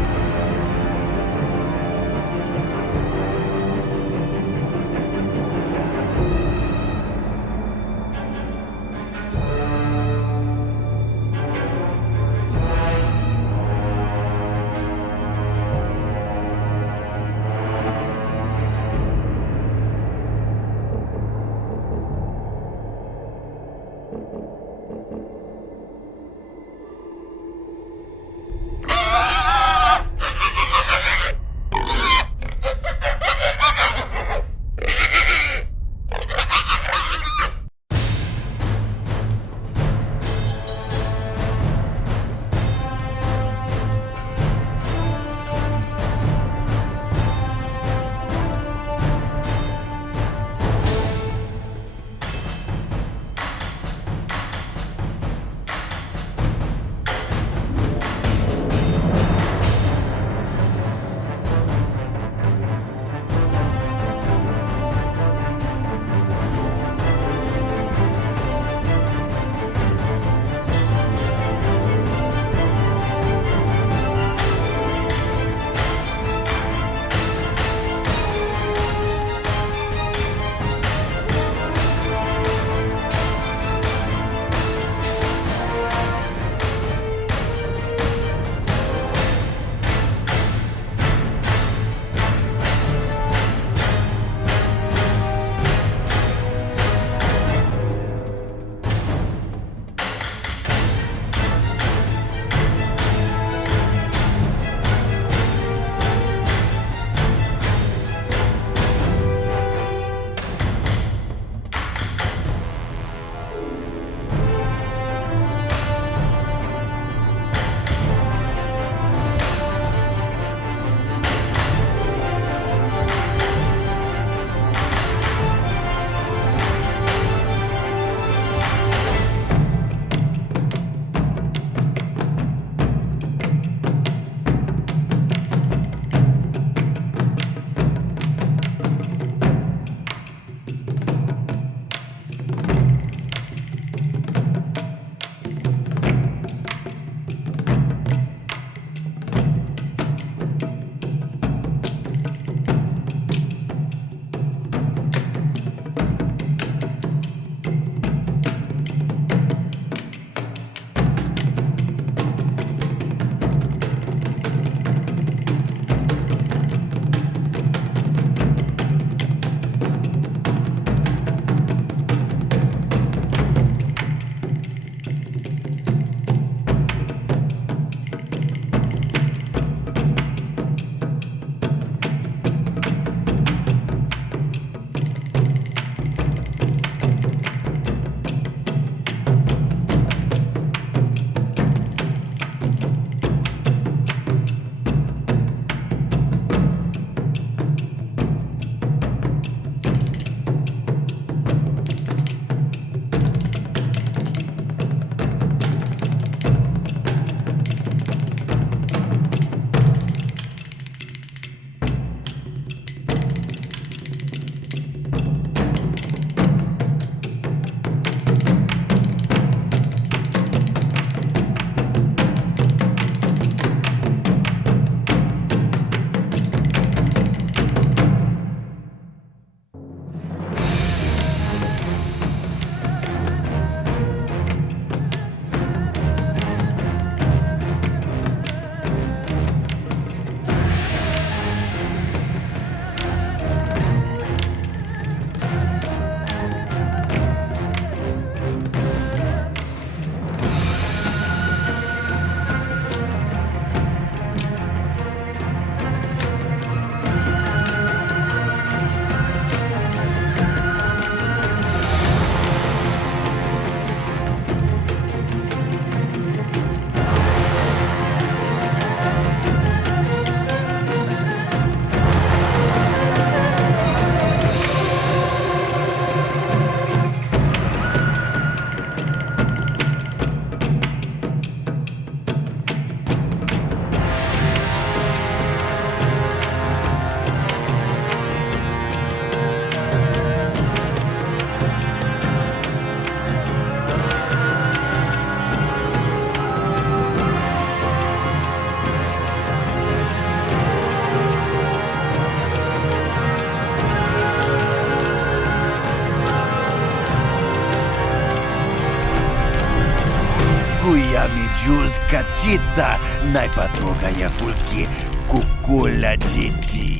Kuyami Juz Kachita, Naipatoga Yafulki, Kukula Jiti,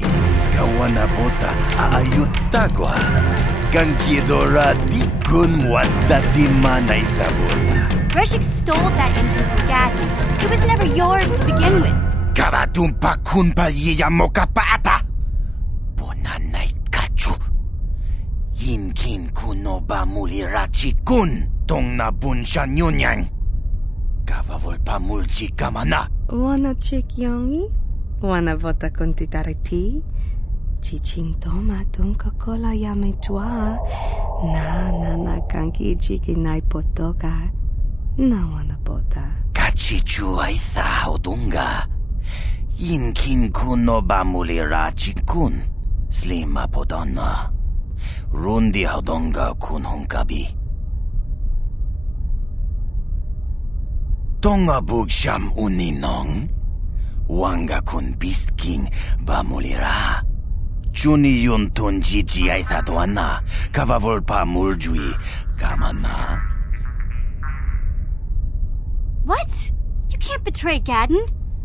Kawana Bota, Aayutagwa, Kankidora Dikun Watati Manaitabula. Breshik stole that engine from Gadden. It was never yours to begin with. Kavatumpa Kunpa Yamokapata! Bonanai Kachu. Yinkin Kunoba Mulirachi Kun, Tongna Bunshan Yunyang. Kavavolpa Mulchi Kamana. Wana Chikyongi? Wana Vota Kuntitariti? Chichintoma Tunka Kola Yamechua. Na Kanki Chiki Naipotoka. Na wana bota. Kachichu Aitha Odunga. Yinkin Kunoba Mulirachi Kun. Slima Podonna. Rundi Hodonga Kun Hunkabi. Tonga Bugsham Uninong. Wanga Kun Beast King Bamulira. Chuni Yun Tunjiji Aithadoana. Kavavolpa Muljui Kamana. What? You can't betray Gadden.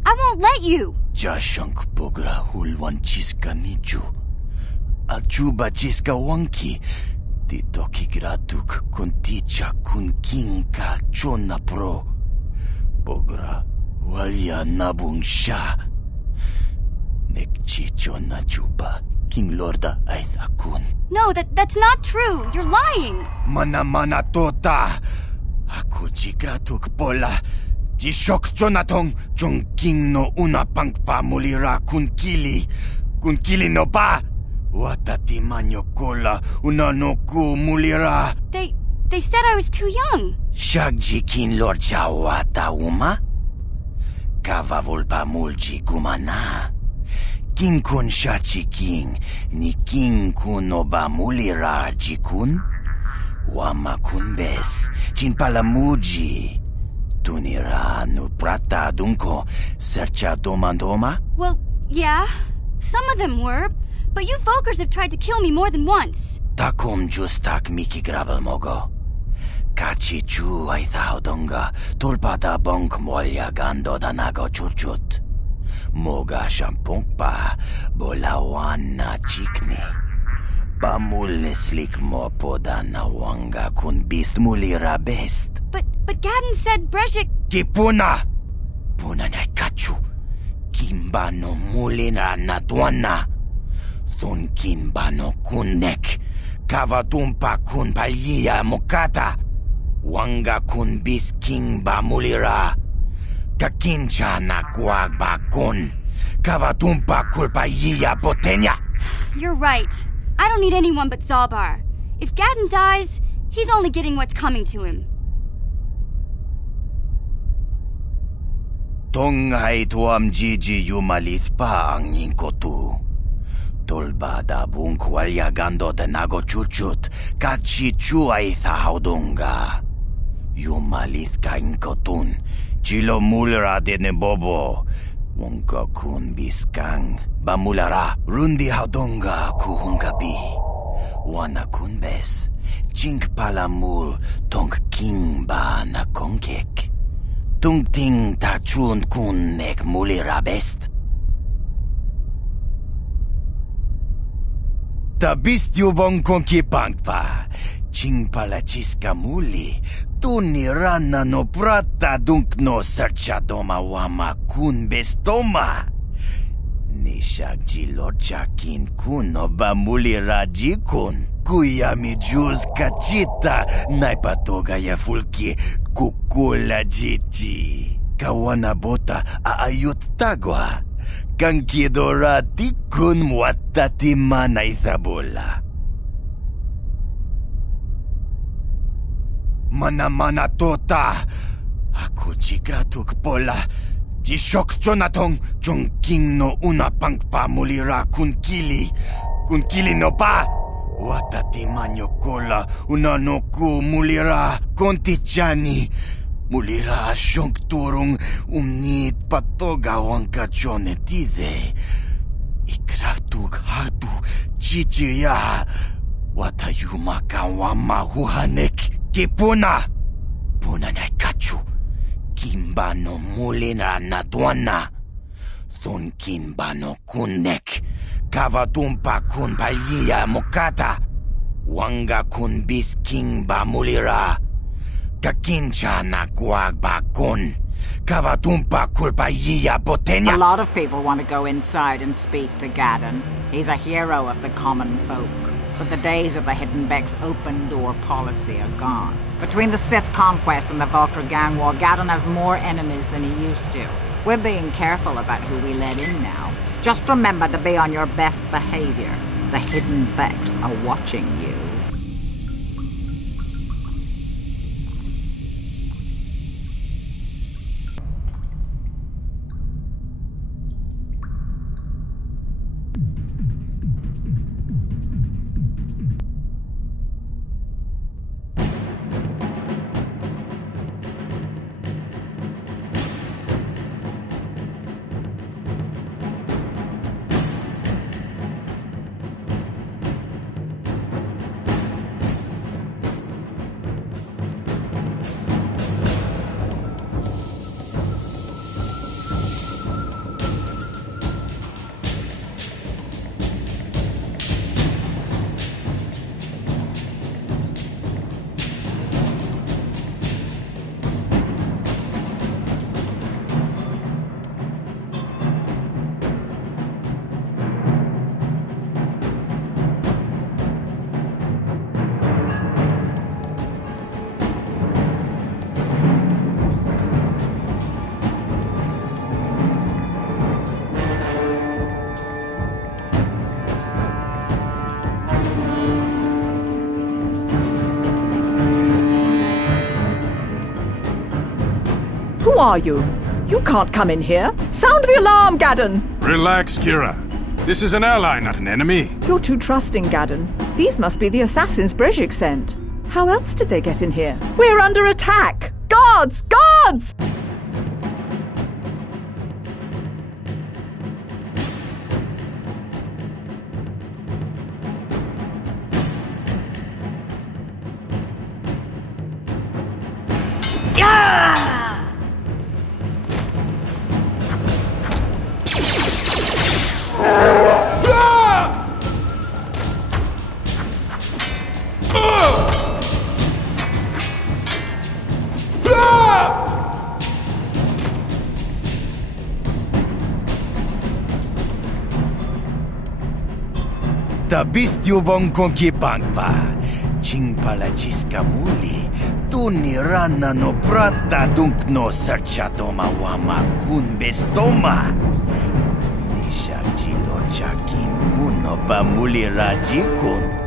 I won't let you. Jashank Bogra Hulwan Chiska Niju. Ajuba Chiska Wanki. Titoki Gratuk Kunticha Kun Kinka Chona Pro. Bogra Walya Nabung Sha. Nekchi Chona Juba. King Lorda Aithakun. No, that's not true. You're lying. Mana Tota. Aku Jigratuk Pola. Jishok Jonatong Jong King no una pangpa mulira kunkili. Kunkili no ba. Watati manyokola una no ku mulira. They said I was too young. Shagji kin lord wata uma. Kava volpa mulji kumana. King kun shachi king. Ni king kun oba mulira jikun. Wama kun bes. Chin palamuji. Tunira nu prata dunko. Sercha domandoma? Well, yeah. Some of them were. But you Volkers have tried to kill me more than once. Takum justak miki grabel mogo. Kachi chu aithaudonga. Tulpada bonk molya gando danago churchut. Moga shampunkpa. Bolawana chikni. Bamul slik mo podana wanga kun beast mulira best. But Gadden said Breshik... Kipuna! Puna na kachu. Kimba no mulina na duana. Thun kimba no kunnek. Kavatumpa kun palia mokata. Wanga kun bis kimba mulira. Kakincha na guagba kun. Kavatumpa kulpa yia botenya. You're right. I don't need anyone but Zalbar. If Gadden dies, he's only getting what's coming to him. Tonghai tuam jiji yumalith pa ang inkotu. Tolbada bunkwalya gando tenago chuchut. Kachi chuay haudunga. Yumalith ka inkotun. Chilo mulra de nebobo. Wonka kun biskang. Bamulara. Rundi haudunga kuhungabi. Wana kun bes. Chink palamul. Tong king ba na konkek. Tungting tachun kun nek mulira best. Tabist yubong konki pangpa. Ching pala chiska muli. Tuni rana no prata dunk no sercha doma wama kun bestoma. Nishak jilorcha kin kun no bamulira jikun. Kuyami juz kachita. Naipatoga ya fulki. Kukula jiti. Kawana bota aayut tagwa. Kankidora tikun watati manaithabola. Mana tota. Aku jigratuk pola. Jishok Jonatong Jong King no una pangpa mulira kunkili. Kunkili no pa. Watati manyokola una no ku mulira kontichani. Mulira shonk turung umnit patoga wankachone tize. Ikratuk hatu chichiya. Watayuma kawama huhanek. Kipuna. Puna na kachu. Kimbano mulina natuana. Thun kinbano kunnek. Kavatumpa kun palia mokata. Wanga kun bis kingba mulira. Kakincha na guagba kun. Kavatumpa kulpaiya botenya. A lot of people want to go inside and speak to Gaddon. He's a hero of the common folk. But the days of the Hidden Beck's open door policy are gone. Between the Sith conquest and the Vulcar gang war, Gaddon has more enemies than he used to. We're being careful about who we let in now. Just remember to be on your best behavior. The Hidden Becks are watching you. Who are you? You can't come in here. Sound the alarm, Gaddon! Relax, Kira. This is an ally, not an enemy. You're too trusting, Gaddon. These must be the assassins Brejik sent. How else did they get in here? We're under attack! Guards! Guards! Ta bistiubon konki pangpa. Chingpala chiska muli. Tuni rana no prata dunk no serchadoma wama kun bestoma. Nisha chilo chakin kuno pamuli rajikun.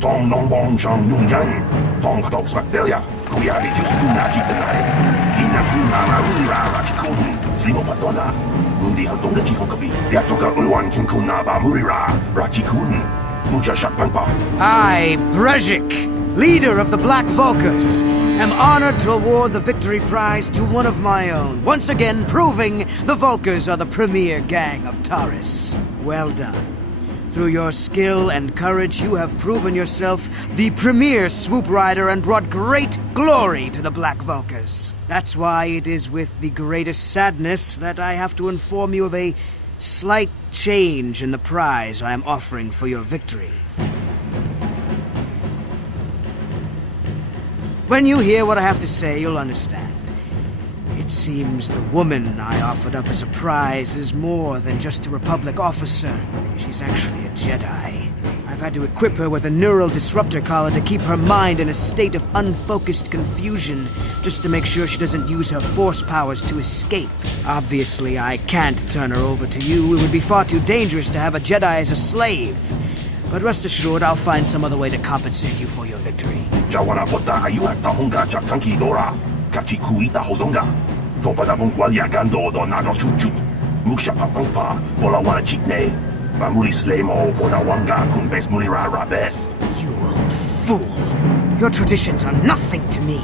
Tong nong bong chong nung yang, tong katok spaktelia, kuya di just kuna jitanai. Ina kuna marura rachikun, slimo patona. Undi hatong da chiko kabi, yatoka uwan kin kuna ba murira rachikun. I, Brezhik, leader of the Black Vulkars, am honored to award the victory prize to one of my own, once again proving the Vulkars are the premier gang of Taurus. Well done. Through your skill and courage, you have proven yourself the premier swoop rider and brought great glory to the Black Vulkars. That's why it is with the greatest sadness that I have to inform you of a slight change in the prize I am offering for your victory. When you hear what I have to say, you'll understand. It seems the woman I offered up as a prize is more than just a Republic officer. She's actually a Jedi. I've had to equip her with a neural disruptor collar to keep her mind in a state of unfocused confusion, just to make sure she doesn't use her force powers to escape. Obviously, I can't turn her over to you. It would be far too dangerous to have a Jedi as a slave. But rest assured, I'll find some other way to compensate you for your victory. You old fool! Your traditions are nothing to me.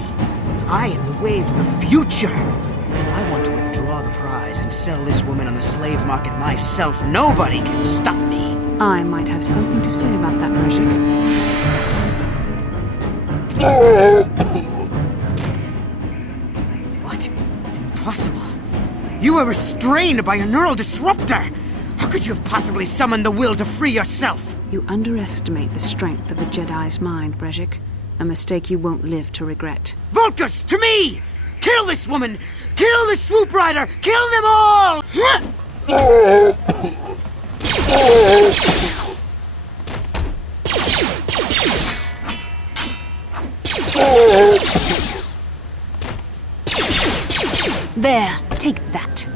I am the wave of the future. If I want to withdraw the prize and sell this woman on the slave market myself, nobody can stop me. I might have something to say about that, Brezhik. What? Impossible. You were restrained by a neural disruptor. How could you have possibly summoned the will to free yourself? You underestimate the strength of a Jedi's mind, Brezhik. A mistake you won't live to regret. Vulkars, to me! Kill this woman! Kill the swoop rider! Kill them all! There, take that.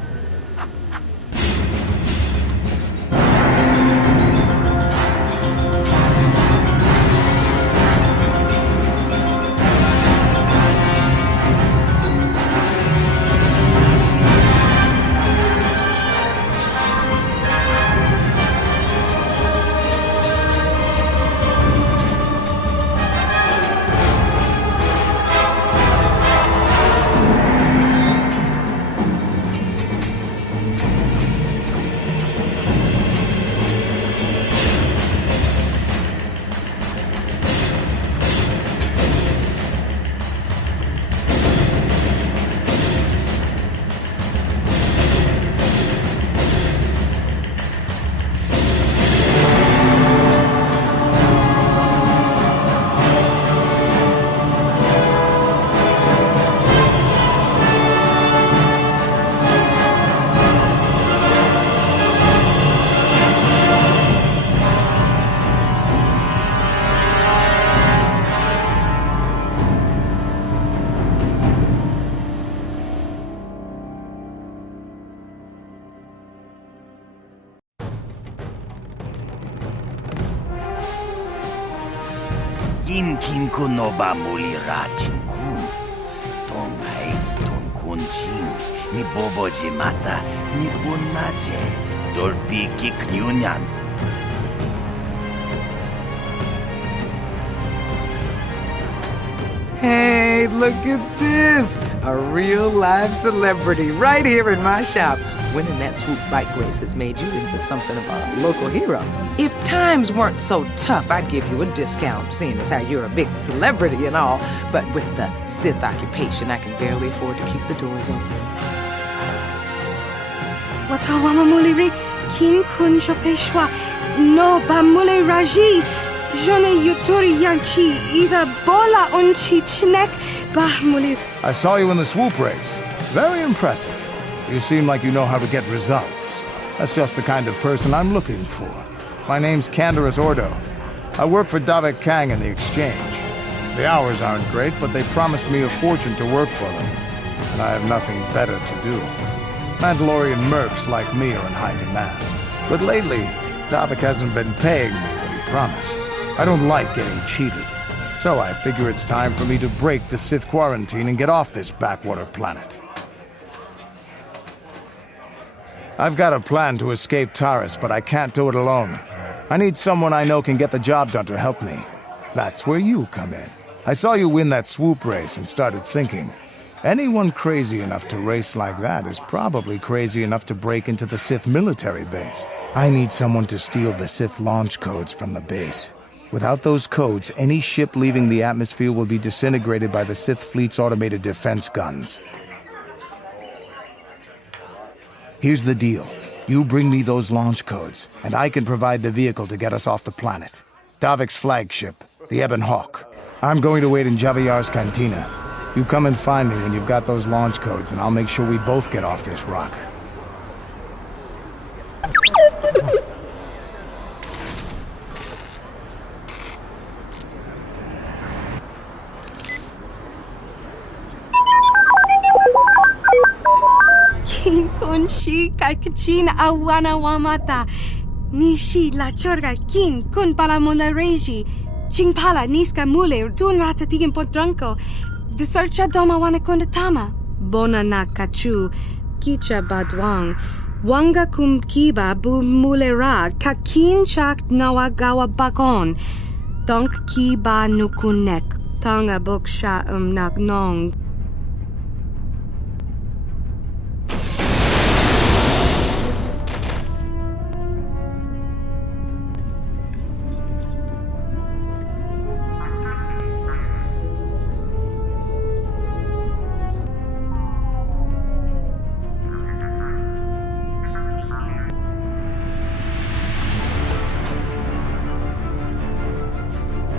Inkinko no ba mulira chinkun. Tongai tonkunchin. Ni bobo jimata. Ni bunaje. Dorpi kiknyunyan. Hey, look at this! A real live celebrity right here in my shop. Winning that swoop bike race has made you into something of a local hero. If times weren't so tough, I'd give you a discount, seeing as how you're a big celebrity and all. But with the Sith occupation, I can barely afford to keep the doors open. Watawama muliri kin kun shopeshwa no bamule raji. Jone yuturi yanchi either bola unchi chnek bahmuli. I saw you in the swoop race. Very impressive. You seem like you know how to get results. That's just the kind of person I'm looking for. My name's Canderous Ordo. I work for Davik Kang in the exchange. The hours aren't great, but they promised me a fortune to work for them. And I have nothing better to do. Mandalorian mercs like me are in high demand. But lately, Davik hasn't been paying me what he promised. I don't like getting cheated. So I figure it's time for me to break the Sith quarantine and get off this backwater planet. I've got a plan to escape Taurus, but I can't do it alone. I need someone I know can get the job done to help me. That's where you come in. I saw you win that swoop race and started thinking, anyone crazy enough to race like that is probably crazy enough to break into the Sith military base. I need someone to steal the Sith launch codes from the base. Without those codes, any ship leaving the atmosphere will be disintegrated by the Sith fleet's automated defense guns. Here's the deal. You bring me those launch codes, and I can provide the vehicle to get us off the planet. Davik's flagship, the Ebon Hawk. I'm going to wait in Javiar's cantina. You come and find me when you've got those launch codes, and I'll make sure we both get off this rock. King Kunshi Kakachin Awana Wamata Nishi La Chorga Kin Kun Palamona Reji Chingpala Niska Mule Dun Ratatigin Potranko the Searcha Doma Wanakondatama Bona na Kachu Kicha Badwang Wanga Kum Kiba Bu Mulera Kakin Chak Nawagawa Bakon Donk Kiba Nukunek Tonga Boksha Nak Nong.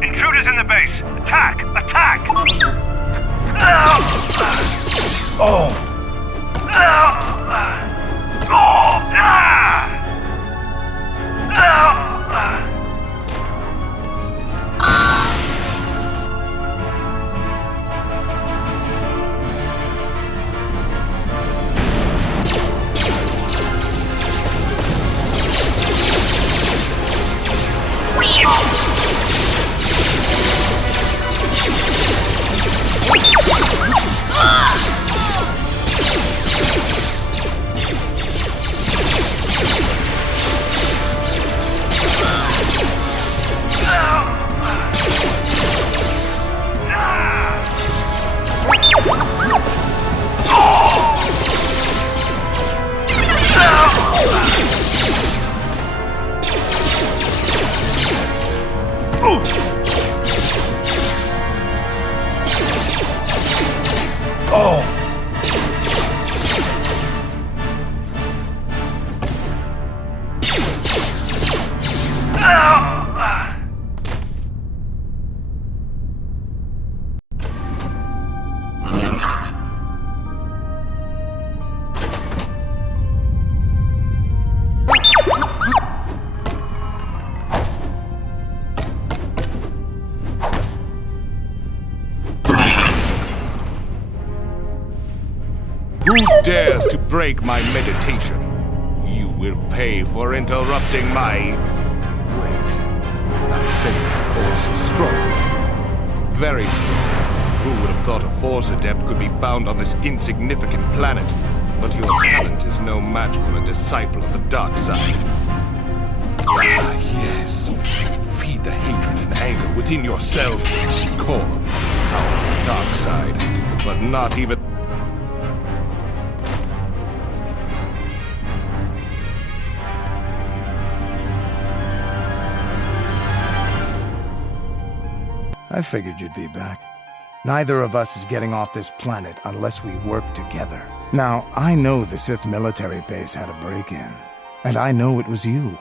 Intruders in the base! Attack! Attack! Oh! Who dares to break my meditation? You will pay for interrupting my... Wait. I sense the Force is strong. Very strong. Who would have thought a Force adept could be found on this insignificant planet? But your talent is no match for a disciple of the dark side. Ah, yes. Feed the hatred and anger within yourself. Call upon the power of the dark side. But not even... I figured you'd be back. Neither of us is getting off this planet unless we work together. Now, I know the Sith military base had a break-in. And I know it was you.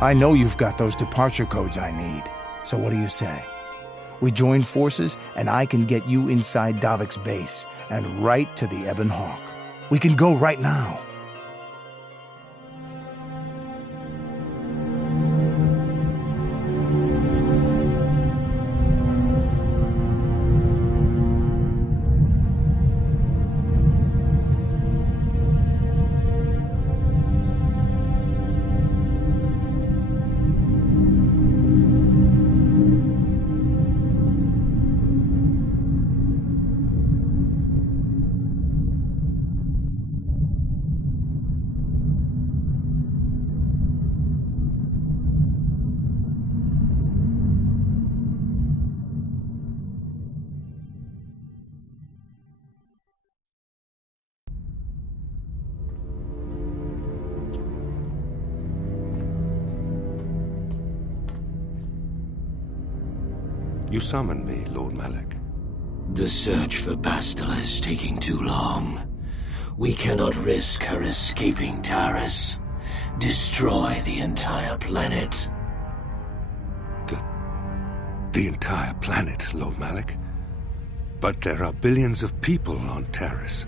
I know you've got those departure codes I need. So what do you say? We join forces, and I can get you inside Davik's base, and right to the Ebon Hawk. We can go right now. You summoned me, Lord Malak. The search for Bastila is taking too long. We cannot risk her escaping Taris. Destroy the entire planet. The entire planet, Lord Malak? But there are billions of people on Taris.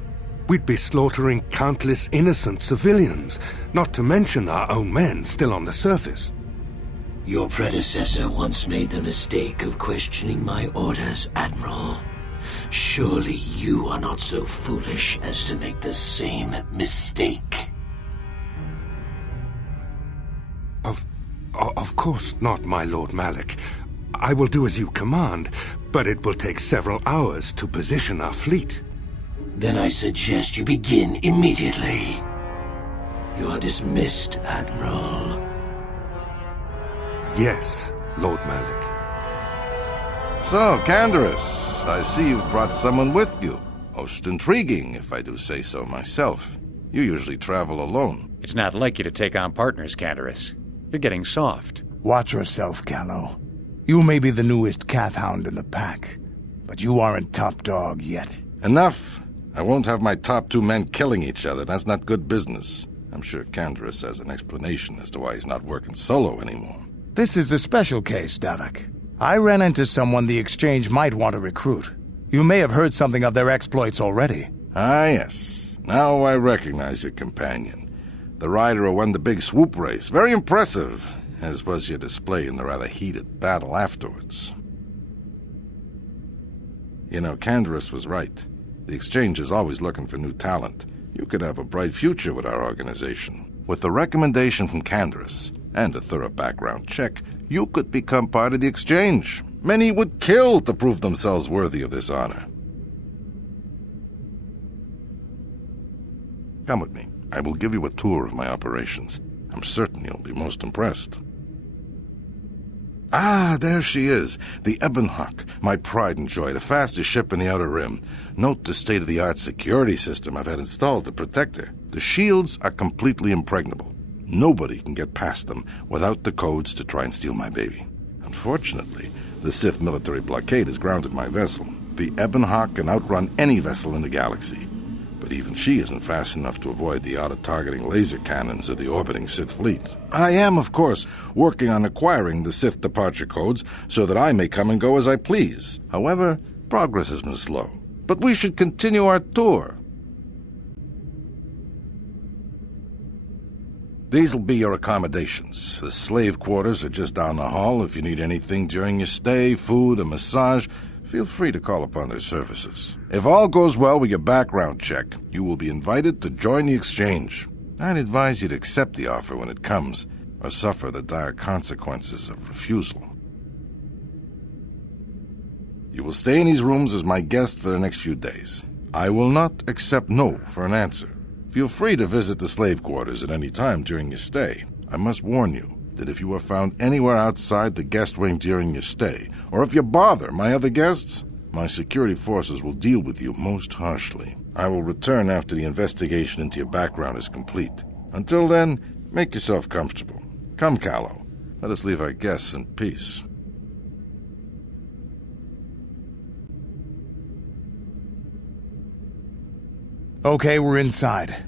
We'd be slaughtering countless innocent civilians, not to mention our own men still on the surface. Your predecessor once made the mistake of questioning my orders, Admiral. Surely you are not so foolish as to make the same mistake. Of course not, my Lord Malak. I will do as you command, but it will take several hours to position our fleet. Then I suggest you begin immediately. You are dismissed, Admiral. Yes, Lord Malak. So, Canderous, I see you've brought someone with you. Most intriguing, if I do say so myself. You usually travel alone. It's not like you to take on partners, Canderous. You're getting soft. Watch yourself, Callow. You may be the newest Cathhound in the pack, but you aren't top dog yet. Enough. I won't have my top 2 men killing each other. That's not good business. I'm sure Canderous has an explanation as to why he's not working solo anymore. This is a special case, Davik. I ran into someone the Exchange might want to recruit. You may have heard something of their exploits already. Ah, yes. Now I recognize your companion. The rider who won the big swoop race. Very impressive, as was your display in the rather heated battle afterwards. You know, Canderous was right. The Exchange is always looking for new talent. You could have a bright future with our organization. With the recommendation from Canderous and a thorough background check, you could become part of the Exchange. Many would kill to prove themselves worthy of this honor. Come with me. I will give you a tour of my operations. I'm certain you'll be most impressed. Ah, there she is. The Ebonhawk, my pride and joy, the fastest ship in the Outer Rim. Note the state-of-the-art security system I've had installed to protect her. The shields are completely impregnable. Nobody can get past them without the codes to try and steal my baby. Unfortunately, the Sith military blockade has grounded my vessel. The Ebonhawk can outrun any vessel in the galaxy. But even she isn't fast enough to avoid the auto-targeting laser cannons of the orbiting Sith fleet. I am, of course, working on acquiring the Sith departure codes so that I may come and go as I please. However, progress has been slow. But we should continue our tour. These will be your accommodations. The slave quarters are just down the hall. If you need anything during your stay, food, a massage, feel free to call upon their services. If all goes well with your background check, you will be invited to join the Exchange. I'd advise you to accept the offer when it comes, or suffer the dire consequences of refusal. You will stay in these rooms as my guest for the next few days. I will not accept no for an answer. Feel free to visit the slave quarters at any time during your stay. I must warn you that if you are found anywhere outside the guest wing during your stay, or if you bother my other guests, my security forces will deal with you most harshly. I will return after the investigation into your background is complete. Until then, make yourself comfortable. Come, Callow. Let us leave our guests in peace. Okay, we're inside.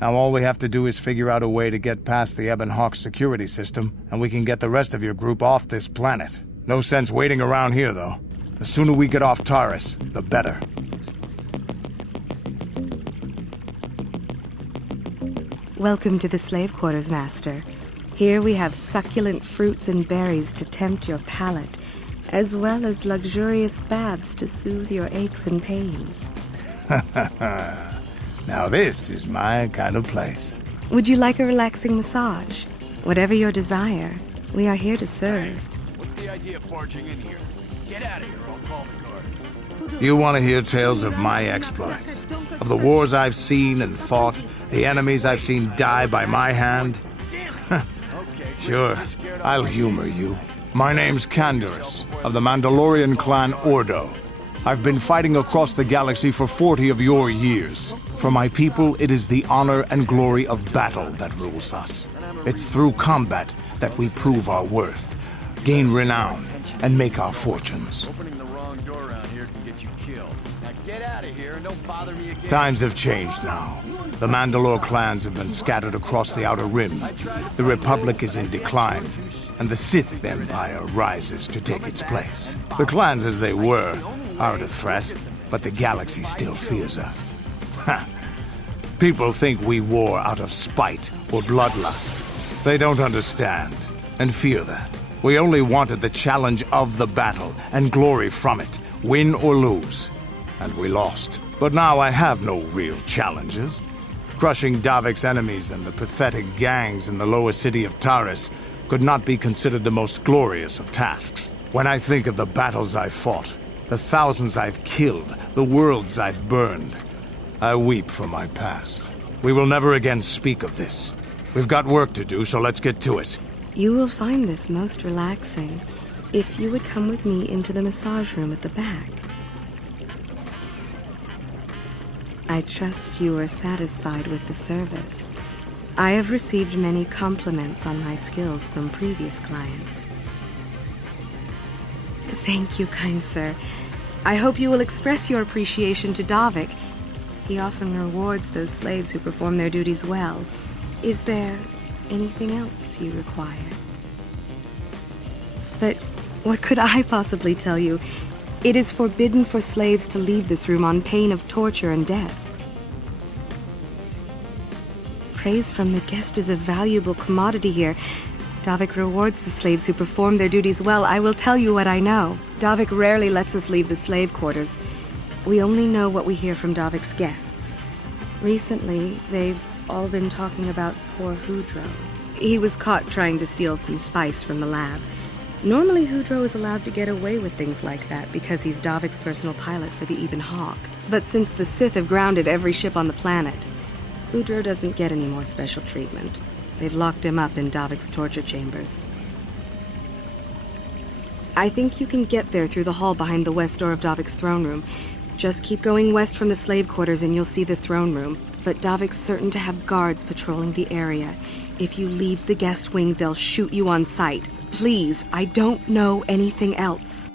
Now all we have to do is figure out a way to get past the Ebonhawk security system, and we can get the rest of your group off this planet. No sense waiting around here, though. The sooner we get off Taris, the better. Welcome to the slave quarters, Master. Here we have succulent fruits and berries to tempt your palate, as well as luxurious baths to soothe your aches and pains. Now this is my kind of place. Would you like a relaxing massage? Whatever your desire, we are here to serve. What's the idea of barging in here? Get out of here, I'll call the guards. You want to hear tales of my exploits? Of the wars I've seen and fought, the enemies I've seen die by my hand? Sure, I'll humor you. My name's Canderous, of the Mandalorian clan Ordo. I've been fighting across the galaxy for 40 of your years. For my people, it is the honor and glory of battle that rules us. It's through combat that we prove our worth, gain renown, and make our fortunes. Opening the wrong door around here can get you killed. Now get out of here and don't bother me again. Times have changed now. The Mandalore clans have been scattered across the Outer Rim. The Republic is in decline, and the Sith Empire rises to take its place. The clans as they were aren't a threat, but the galaxy still fears us. Ha! People think we war out of spite or bloodlust. They don't understand, and fear that. We only wanted the challenge of the battle, and glory from it, win or lose. And we lost. But now I have no real challenges. Crushing Davik's enemies and the pathetic gangs in the lower city of Taris could not be considered the most glorious of tasks. When I think of the battles I've fought, the thousands I've killed, the worlds I've burned, I weep for my past. We will never again speak of this. We've got work to do, so let's get to it. You will find this most relaxing if you would come with me into the massage room at the back. I trust you are satisfied with the service. I have received many compliments on my skills from previous clients. Thank you, kind sir. I hope you will express your appreciation to Davik. He often rewards those slaves who perform their duties well. Is there anything else you require? But what could I possibly tell you? It is forbidden for slaves to leave this room on pain of torture and death. Praise from the guest is a valuable commodity here. Davik rewards the slaves who perform their duties well. I will tell you what I know. Davik rarely lets us leave the slave quarters. We only know what we hear from Davik's guests. Recently, they've all been talking about poor Hudro. He was caught trying to steal some spice from the lab. Normally, Hudro is allowed to get away with things like that because he's Davik's personal pilot for the Ebon Hawk. But since the Sith have grounded every ship on the planet, Hudro doesn't get any more special treatment. They've locked him up in Davik's torture chambers. I think you can get there through the hall behind the west door of Davik's throne room. Just keep going west from the slave quarters and you'll see the throne room. But Davik's certain to have guards patrolling the area. If you leave the guest wing, they'll shoot you on sight. Please, I don't know anything else.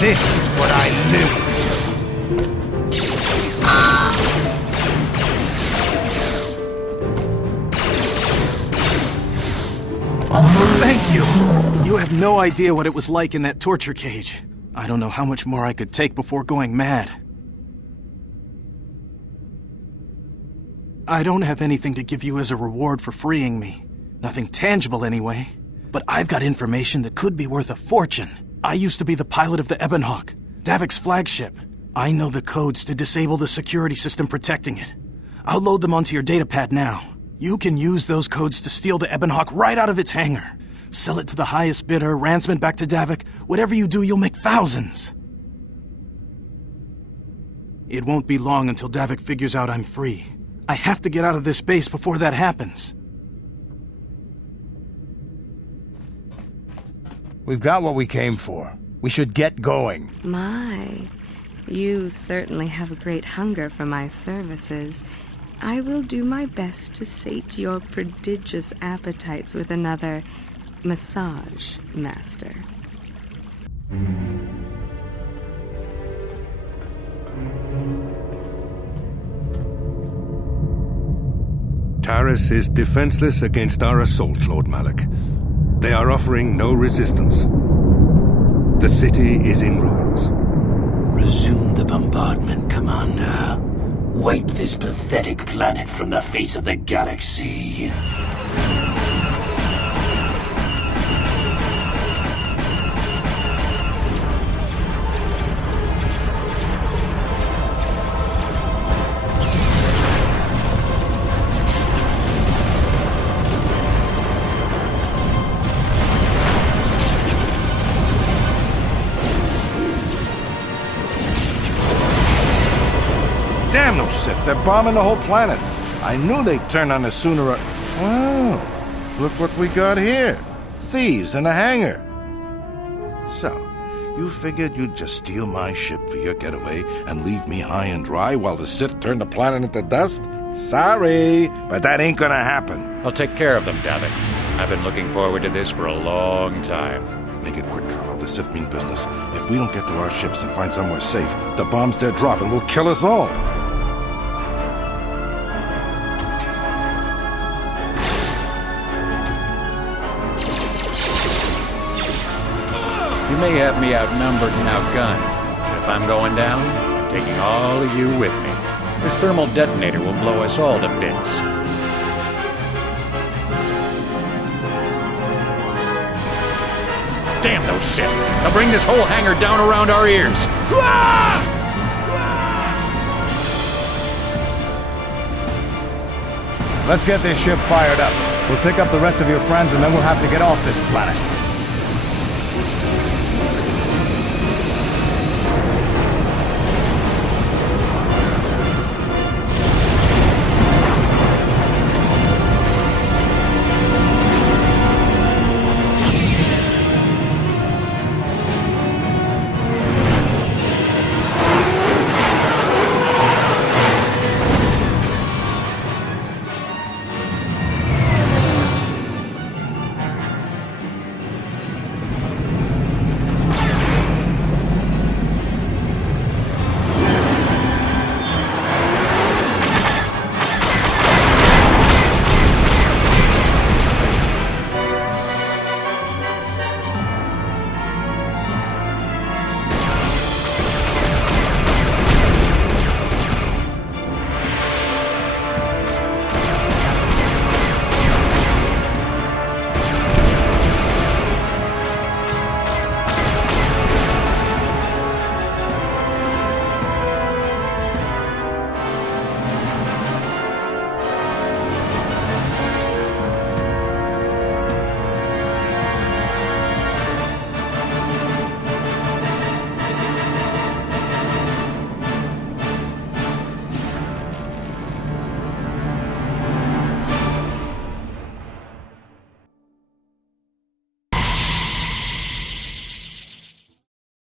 This is what I live for. Thank you! You have no idea what it was like in that torture cage. I don't know how much more I could take before going mad. I don't have anything to give you as a reward for freeing me. Nothing tangible anyway. But I've got information that could be worth a fortune. I used to be the pilot of the Ebon Hawk, Davik's flagship. I know the codes to disable the security system protecting it. I'll load them onto your datapad now. You can use those codes to steal the Ebonhawk right out of its hangar. Sell it to the highest bidder, ransom it back to Davik. Whatever you do, you'll make thousands. It won't be long until Davik figures out I'm free. I have to get out of this base before that happens. We've got what we came for. We should get going. My, you certainly have a great hunger for my services. I will do my best to sate your prodigious appetites with another massage master. Taris is defenseless against our assault, Lord Malik. They are offering no resistance. The city is in ruins. Resume the bombardment, Commander. Wipe this pathetic planet from the face of the galaxy. Damn those Sith, they're bombing the whole planet. I knew they'd turn on us sooner or... Wow, look what we got here. Thieves in a hangar. So, you figured you'd just steal my ship for your getaway and leave me high and dry while the Sith turn the planet into dust? Sorry, but that ain't gonna happen. I'll take care of them, Davik. I've been looking forward to this for a long time. Make it quick, Carlo. The Sith mean business. If we don't get to our ships and find somewhere safe, the bombs they're dropping will kill us all. You may have me outnumbered and outgunned, but if I'm going down, I'm taking all of you with me. This thermal detonator will blow us all to bits. Damn those Sith! They'll bring this whole hangar down around our ears! Let's get this ship fired up. We'll pick up the rest of your friends and then we'll have to get off this planet.